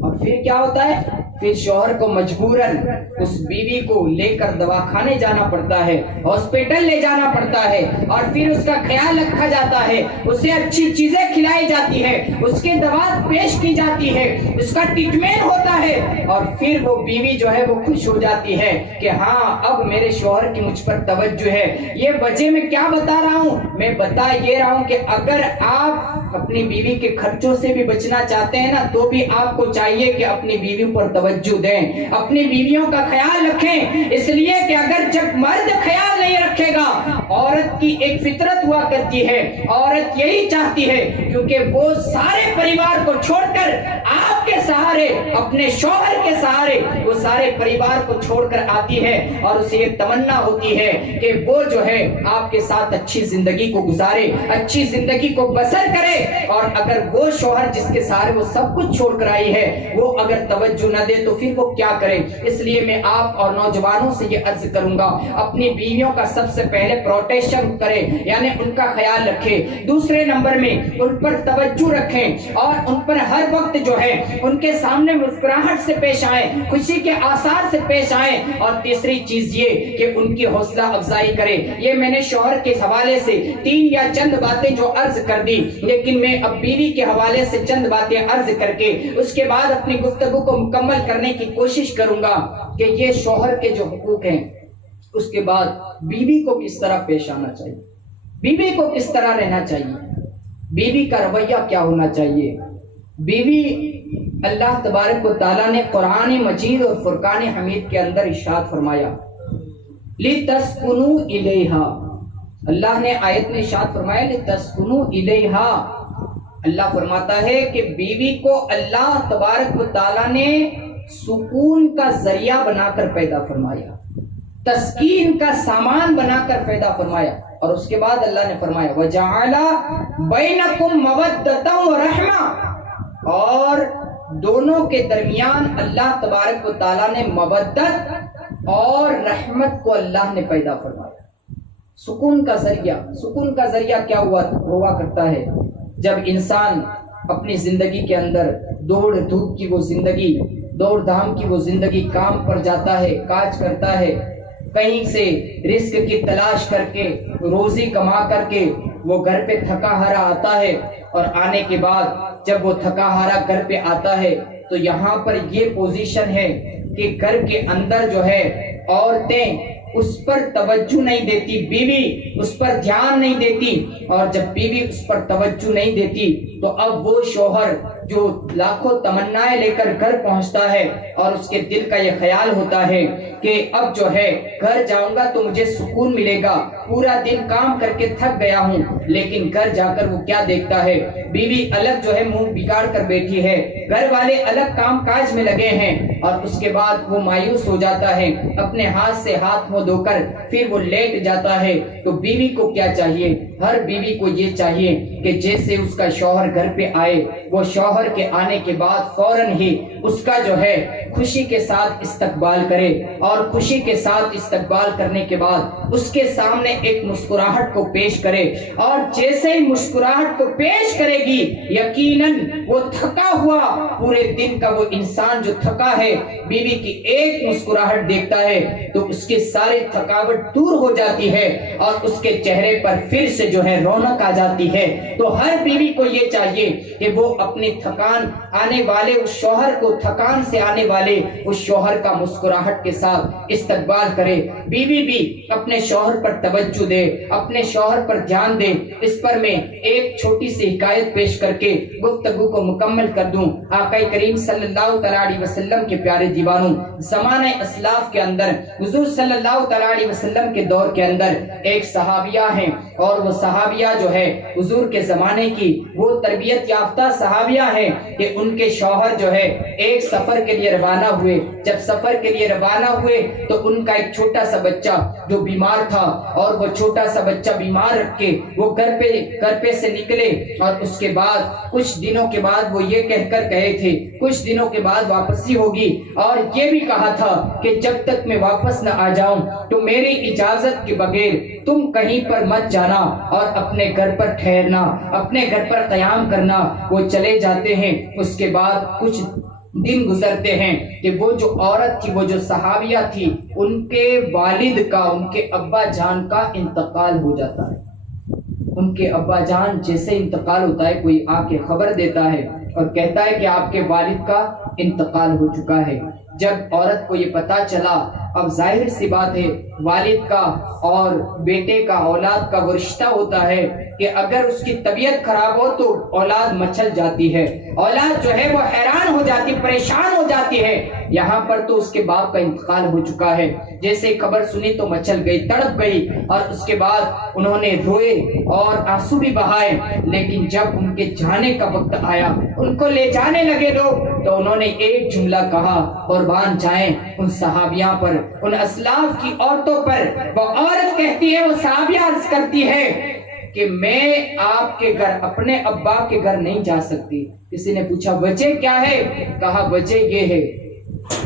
اور پھر کیا ہوتا ہے، پھر شوہر کو مجبوراً اس بیوی کو لے کر دواخانے جانا پڑتا ہے، ہاسپٹل لے جانا پڑتا ہے، اور پھر اس کا خیال رکھا جاتا ہے، اسے اچھی چیزیں کھلائی جاتی ہے، اس کی دوا پیش کی جاتی ہے، اس کا ٹریٹمنٹ ہوتا ہے، اور پھر وہ بیوی جو ہے وہ خوش ہو جاتی ہے کہ ہاں اب میرے شوہر کی مجھ پر توجہ ہے۔ یہ وجہ میں کیا بتا رہا ہوں؟ میں بتا یہ رہا ہوں کہ اگر آپ اپنی بیوی کے خرچوں سے بھی بچنا چاہتے ہیں نا، تو بھی آپ کو چاہیے کہ اپنی بیوی پر توجہ دیں، اپنی بیویوں کا خیال رکھیں، اس لیے کہ اگر جب مرد خیال نہیں رکھے گا، عورت کی ایک فطرت ہوا کرتی ہے، عورت یہی چاہتی ہے، کیونکہ وہ سارے پریوار کو چھوڑ کر آپ کے سہارے، اپنے شوہر کے سہارے وہ سارے پریوار کو چھوڑ کر آتی ہے، اور اسے یہ تمنا ہوتی ہے کہ وہ جو ہے آپ کے ساتھ اچھی زندگی کو گزارے، اچھی زندگی کو بسر کرے، اور اگر وہ شوہر جس کے سہارے وہ سب کچھ چھوڑ کر آئی ہے وہ اگر توجہ نہ دے تو پھر وہ کیا کرے؟ اس لیے میں آپ اور نوجوانوں سے یہ عرض کروں گا، اپنی بیویوں کا سب سے پہلے پروٹیکشن کریں، یعنی ان کا خیال رکھیں، دوسرے نمبر میں ان پر توجہ رکھیں، اور ان پر ہر وقت جو ہے ان کے سامنے مسکراہٹ سے پیش آئیں، خوشی کے آثار سے پیش آئیں، اور تیسری چیز یہ کہ ان کی حوصلہ افزائی کرے۔ یہ میں نے شوہر کے حوالے سے 3 یا چند باتیں جو عرض کر دی، لیکن میں اب بیوی کے حوالے سے چند باتیں عرض کر کے اس کے بعد اپنی گفتگو کو مکمل کرنے کی کوشش کروں گا کہ یہ شوہر کے جو حقوق ہیں، اس کے بعد بیوی کو کس طرح پیش آنا چاہیے، بیوی کو کس طرح رہنا چاہیے، بیوی کا رویہ کیا ہونا چاہیے۔ بیوی اللہ تبارک و تعالیٰ نے قرآن مجید اور فرقان حمید کے اندر ارشاد فرمایا لِتَسْكُنُوا إِلَيْهَا، اللہ نے آیت میں ارشاد فرمایا لِتَسْكُنُوا إِلَيْهَا، اللہ فرماتا ہے کہ بیوی کو اللہ تبارک و تعالیٰ نے سکون کا ذریعہ بنا کر پیدا فرمایا، تسکین کا سامان بنا کر پیدا فرمایا، اور اس کے بعد اللہ نے فرمایا وَجَعَلَ بَيْنَكُمْ مَوَدَّةً وَرَحْمَةً، اور دونوں کے درمیان اللہ تبارک و تعالیٰ نے مودت اور رحمت کو اللہ نے پیدا فرمایا۔ سکون کا ذریعہ کیا ہوا کرتا ہے جب انسان اپنی زندگی کے اندر دوڑ دھوپ کی وہ زندگی، دوڑ دھام کی وہ زندگی، کام پر جاتا ہے، کاج کرتا ہے، کہیں سے رزق کی تلاش کر کے روزی کما کر کے وہ گھر پہ تھکا ہارا آتا ہے، اور آنے کے بعد جب وہ تھکا ہارا گھر پہ آتا ہے تو یہاں پر یہ پوزیشن ہے کہ گھر کے اندر جو ہے عورتیں اس پر توجہ نہیں دیتی، بیوی اس پر دھیان نہیں دیتی، اور جب بیوی اس پر توجہ نہیں دیتی تو اب وہ شوہر جو لاکھوں تمنائیں لے کر گھر پہنچتا ہے اور اس کے دل کا یہ خیال ہوتا ہے کہ اب جو ہے گھر جاؤں گا تو مجھے سکون ملے گا، پورا دن کام کر کے تھک گیا ہوں، لیکن گھر جا کر وہ کیا دیکھتا ہے، بیوی الگ جو ہے منہ بگاڑ کر بیٹھی ہے، گھر والے الگ کام کاج میں لگے ہیں، اور اس کے بعد وہ مایوس ہو جاتا ہے، اپنے ہاتھ سے ہاتھ منہ دھو کر پھر وہ لیٹ جاتا ہے۔ تو بیوی کو کیا چاہیے؟ ہر بیوی کو یہ چاہیے کہ جیسے اس کا شوہر گھر پہ آئے، وہ شوہر کے آنے کے بعد فوراً ہی اس کا جو ہے خوشی کے ساتھ استقبال کرے، اور خوشی کے ساتھ استقبال کرنے کے بعد اس کے سامنے ایک مسکراہٹ کو پیش کرے، اور جیسے ہی مسکراہٹ کو پیش کرے گی یقیناً وہ تھکا ہوا پورے دن کا وہ انسان جو تھکا ہے، بیوی کی ایک مسکراہٹ دیکھتا ہے تو اس کے سارے تھکاوٹ دور ہو جاتی ہے، اور اس کے چہرے پر پھر سے جو ہے رونق آ جاتی ہے۔ تو ہر بیوی کو یہ چاہیے کہ وہ اپنی تھکان آنے والے اس شوہر کو، تھکان سے آنے والے اس شوہر کا مسکراہٹ کے ساتھ استقبال کرے۔ بیوی بھی اپنے شوہر پر توجہ دے، اپنے شوہر پر دھیان دے۔ اس پر میں ایک چھوٹی سی حکایت پیش کر کے گفتگو کو مکمل کر دوں۔ آقا کریم صلی اللہ علیہ وسلم کے پیارے دیوانوں، زمانہ اسلاف کے اندر حضور صلی اللہ علیہ وسلم کے دور کے اندر ایک صحابیہ ہیں، اور وہ صحابیہ جو ہے حضور کے زمانے کی وہ تربیت یافتہ صحابیہ ہیں کہ ان کے شوہر جو ہے ایک سفر کے لیے روانہ ہوئے۔ جب سفر کے لیے روانہ ہوئے تو ان کا ایک چھوٹا سا بچہ جو بیمار تھا، اور وہ چھوٹا سا بچہ بیمار رکھ کے وہ گھر پہ سے نکلے، اور اس کے بعد کچھ دنوں کے بعد وہ یہ کہہ کر گئے تھے کچھ دنوں کے بعد واپسی ہوگی، اور یہ بھی کہا تھا کہ جب تک میں واپس نہ آ جاؤں تو میری اجازت کے بغیر تم کہیں پر مت جانا، اور اپنے گھر پر ٹھہرنا، اپنے گھر پر قیام کرنا۔ وہ چلے جاتے ہیں۔ اس کے بعد کچھ دن گزرتے ہیں کہ وہ جو عورت تھی، وہ جو صحابیہ تھی، ان کے والد کا، ان کے ابا جان کا انتقال ہو جاتا ہے۔ ان کے ابا جان جیسے انتقال ہوتا ہے، کوئی آ کے خبر دیتا ہے اور کہتا ہے کہ آپ کے والد کا انتقال ہو چکا ہے۔ جب عورت کو یہ پتا چلا، اب ظاہر سی بات ہے والد کا اور بیٹے کا، اولاد کا وہ رشتہ ہوتا ہے کہ اگر اس کی طبیعت خراب ہو تو اولاد مچل جاتی ہے، اولاد جو ہے وہ حیران ہو جاتی، پریشان ہو جاتی ہے۔ یہاں پر تو اس کے باپ کا انتقال ہو چکا ہے، جیسے خبر سنی تو مچل گئی، تڑپ گئی، اور اس کے بعد انہوں نے روئے اور آنسو بھی بہائے۔ لیکن جب ان کے جانے کا وقت آیا، ان کو لے جانے لگے لوگ، تو انہوں نے ایک جملہ کہا، قربان جائیں ان صحابیاں پر، ان اسلاف کی عورتوں پر۔ وہ عورت کہتی ہے، وہ صحابیہ عرض کرتی ہے کہ میں آپ کے گھر، اپنے ابا کے گھر نہیں جا سکتی۔ کسی نے پوچھا وجہ کیا ہے؟ کہا وجہ یہ ہے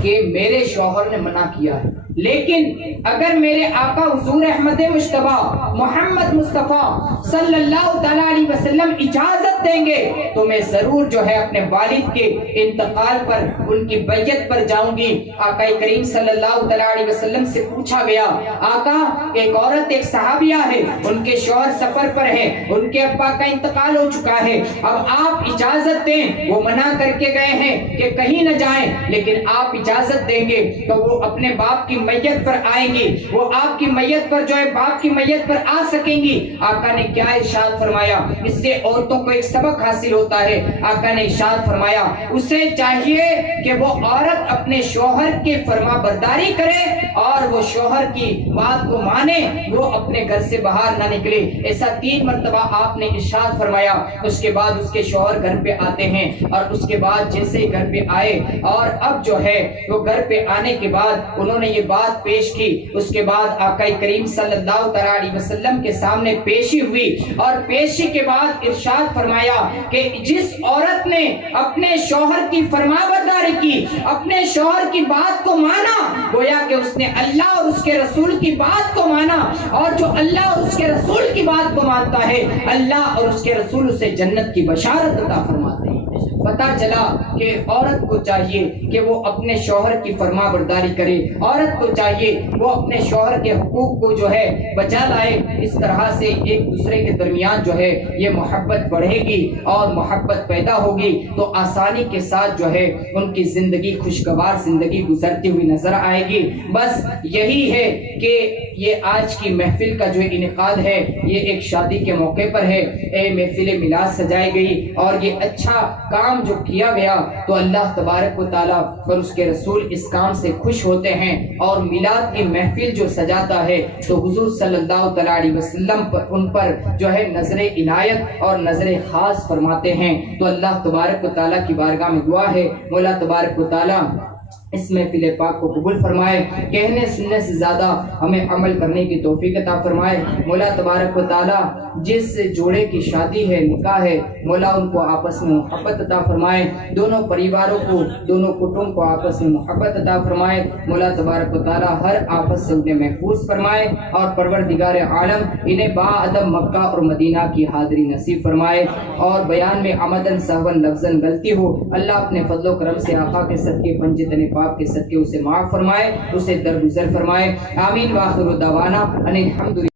کہ میرے شوہر نے منع کیا ہے، لیکن اگر میرے آقا حضور احمد مجتبی محمد مصطفیٰ صلی اللہ تعالیٰ علیہ وسلم اجازت دیں گے تو میں ضرور جو ہے اپنے والد کے انتقال پر ان کی بیعت پر جاؤں گی۔ آقا کریم صلی اللہ تعالیٰ علیہ وسلم سے پوچھا گیا، آقا ایک عورت ایک صحابیہ ہے، ان کے شوہر سفر پر ہے، ان کے ابا کا انتقال ہو چکا ہے، اب آپ اجازت دیں، وہ منع کر کے گئے ہیں کہ کہیں نہ جائیں، لیکن آپ اجازت دیں گے تو وہ اپنے باپ کی میت پر آئیں گی، وہ آپ کی میت پر جو ہے باپ کی میت پر آ سکیں گی۔ آقا نے کیا ارشاد فرمایا؟ اس سے عورتوں کو ایک سبق حاصل ہوتا ہے۔ آقا نے ارشاد فرمایا اسے چاہیے کہ وہ عورت اپنے شوہر کی فرما برداری کرے اور وہ شوہر کی بات کو مانے، وہ اپنے گھر سے باہر نہ نکلے۔ ایسا 3 مرتبہ آپ نے ارشاد فرمایا۔ اس کے بعد اس کے شوہر گھر پہ آتے ہیں اور اس کے بعد جیسے ہی گھر پہ آئے اور اب جو ہے وہ گھر پہ آنے کے بعد انہوں نے یہ بات پیش کی، اس کے بعد آقا کریم صلی اللہ علیہ وسلم کے سامنے پیشی ہوئی اور پیشی کے بعد ارشاد فرمایا کہ جس عورت نے اپنے شوہر کی فرمانبرداری کی، اپنے شوہر کی بات کو مانا، گویا کہ اس نے اللہ اور اس کے رسول کی بات کو مانا، اور جو اللہ اور اس کے رسول کی بات کو مانتا ہے اللہ اور اس کے رسول اسے جنت کی بشارت عطا فرماتے ہیں۔ پتا چلا کہ عورت کو چاہیے کہ وہ اپنے شوہر کی فرما برداری کرے، عورت کو چاہیے وہ اپنے شوہر کے حقوق کو جو ہے بچا لائے۔ اس طرح سے ایک دوسرے کے درمیان جو ہے یہ محبت بڑھے گی اور محبت پیدا ہوگی تو آسانی کے ساتھ جو ہے ان کی زندگی خوشگوار زندگی گزرتی ہوئی نظر آئے گی۔ بس یہی ہے کہ یہ آج کی محفل کا جو انعقاد ہے یہ ایک شادی کے موقع پر ہے، محفل میلاد سجائی گئی اور یہ اچھا کام جو کیا گیا تو اللہ تبارک و تعالیٰ اور اس کے رسول اس کام سے خوش ہوتے ہیں، اور میلاد کی محفل جو سجاتا ہے تو حضور صلی اللہ تعالیٰ علیہ وسلم پر ان پر جو ہے نظر عنایت اور نظر خاص فرماتے ہیں۔ تو اللہ تبارک و تعالیٰ کی بارگاہ میں دعا ہے مولا تبارک و تعالیٰ اس محفل پاک کو قبول فرمائے، کہنے سننے سے زیادہ ہمیں عمل کرنے کی توفیق عطا فرمائے۔ مولا تبارک و تعالیٰ جس جوڑے کی شادی ہے، نکاح ہے، مولا ان کو آپس میں محبت عطا فرمائے، دونوں پریواروں کو، دونوں کٹمب کو آپس میں محبت عطا فرمائے۔ مولا تبارک و تعالیٰ ہر آفت سے انہیں محفوظ فرمائے اور پروردگار عالم انہیں با ادب مکہ اور مدینہ کی حاضری نصیب فرمائے، اور بیان میں عمدن سہون لفظن غلطی ہو اللہ اپنے فضل و کرم سے آقا کے صدقے پنجتن پاک کے صدقے اسے معاف فرمائے، اسے درگزر فرمائے۔ آمین۔ وآخر دعوانا ان الحمد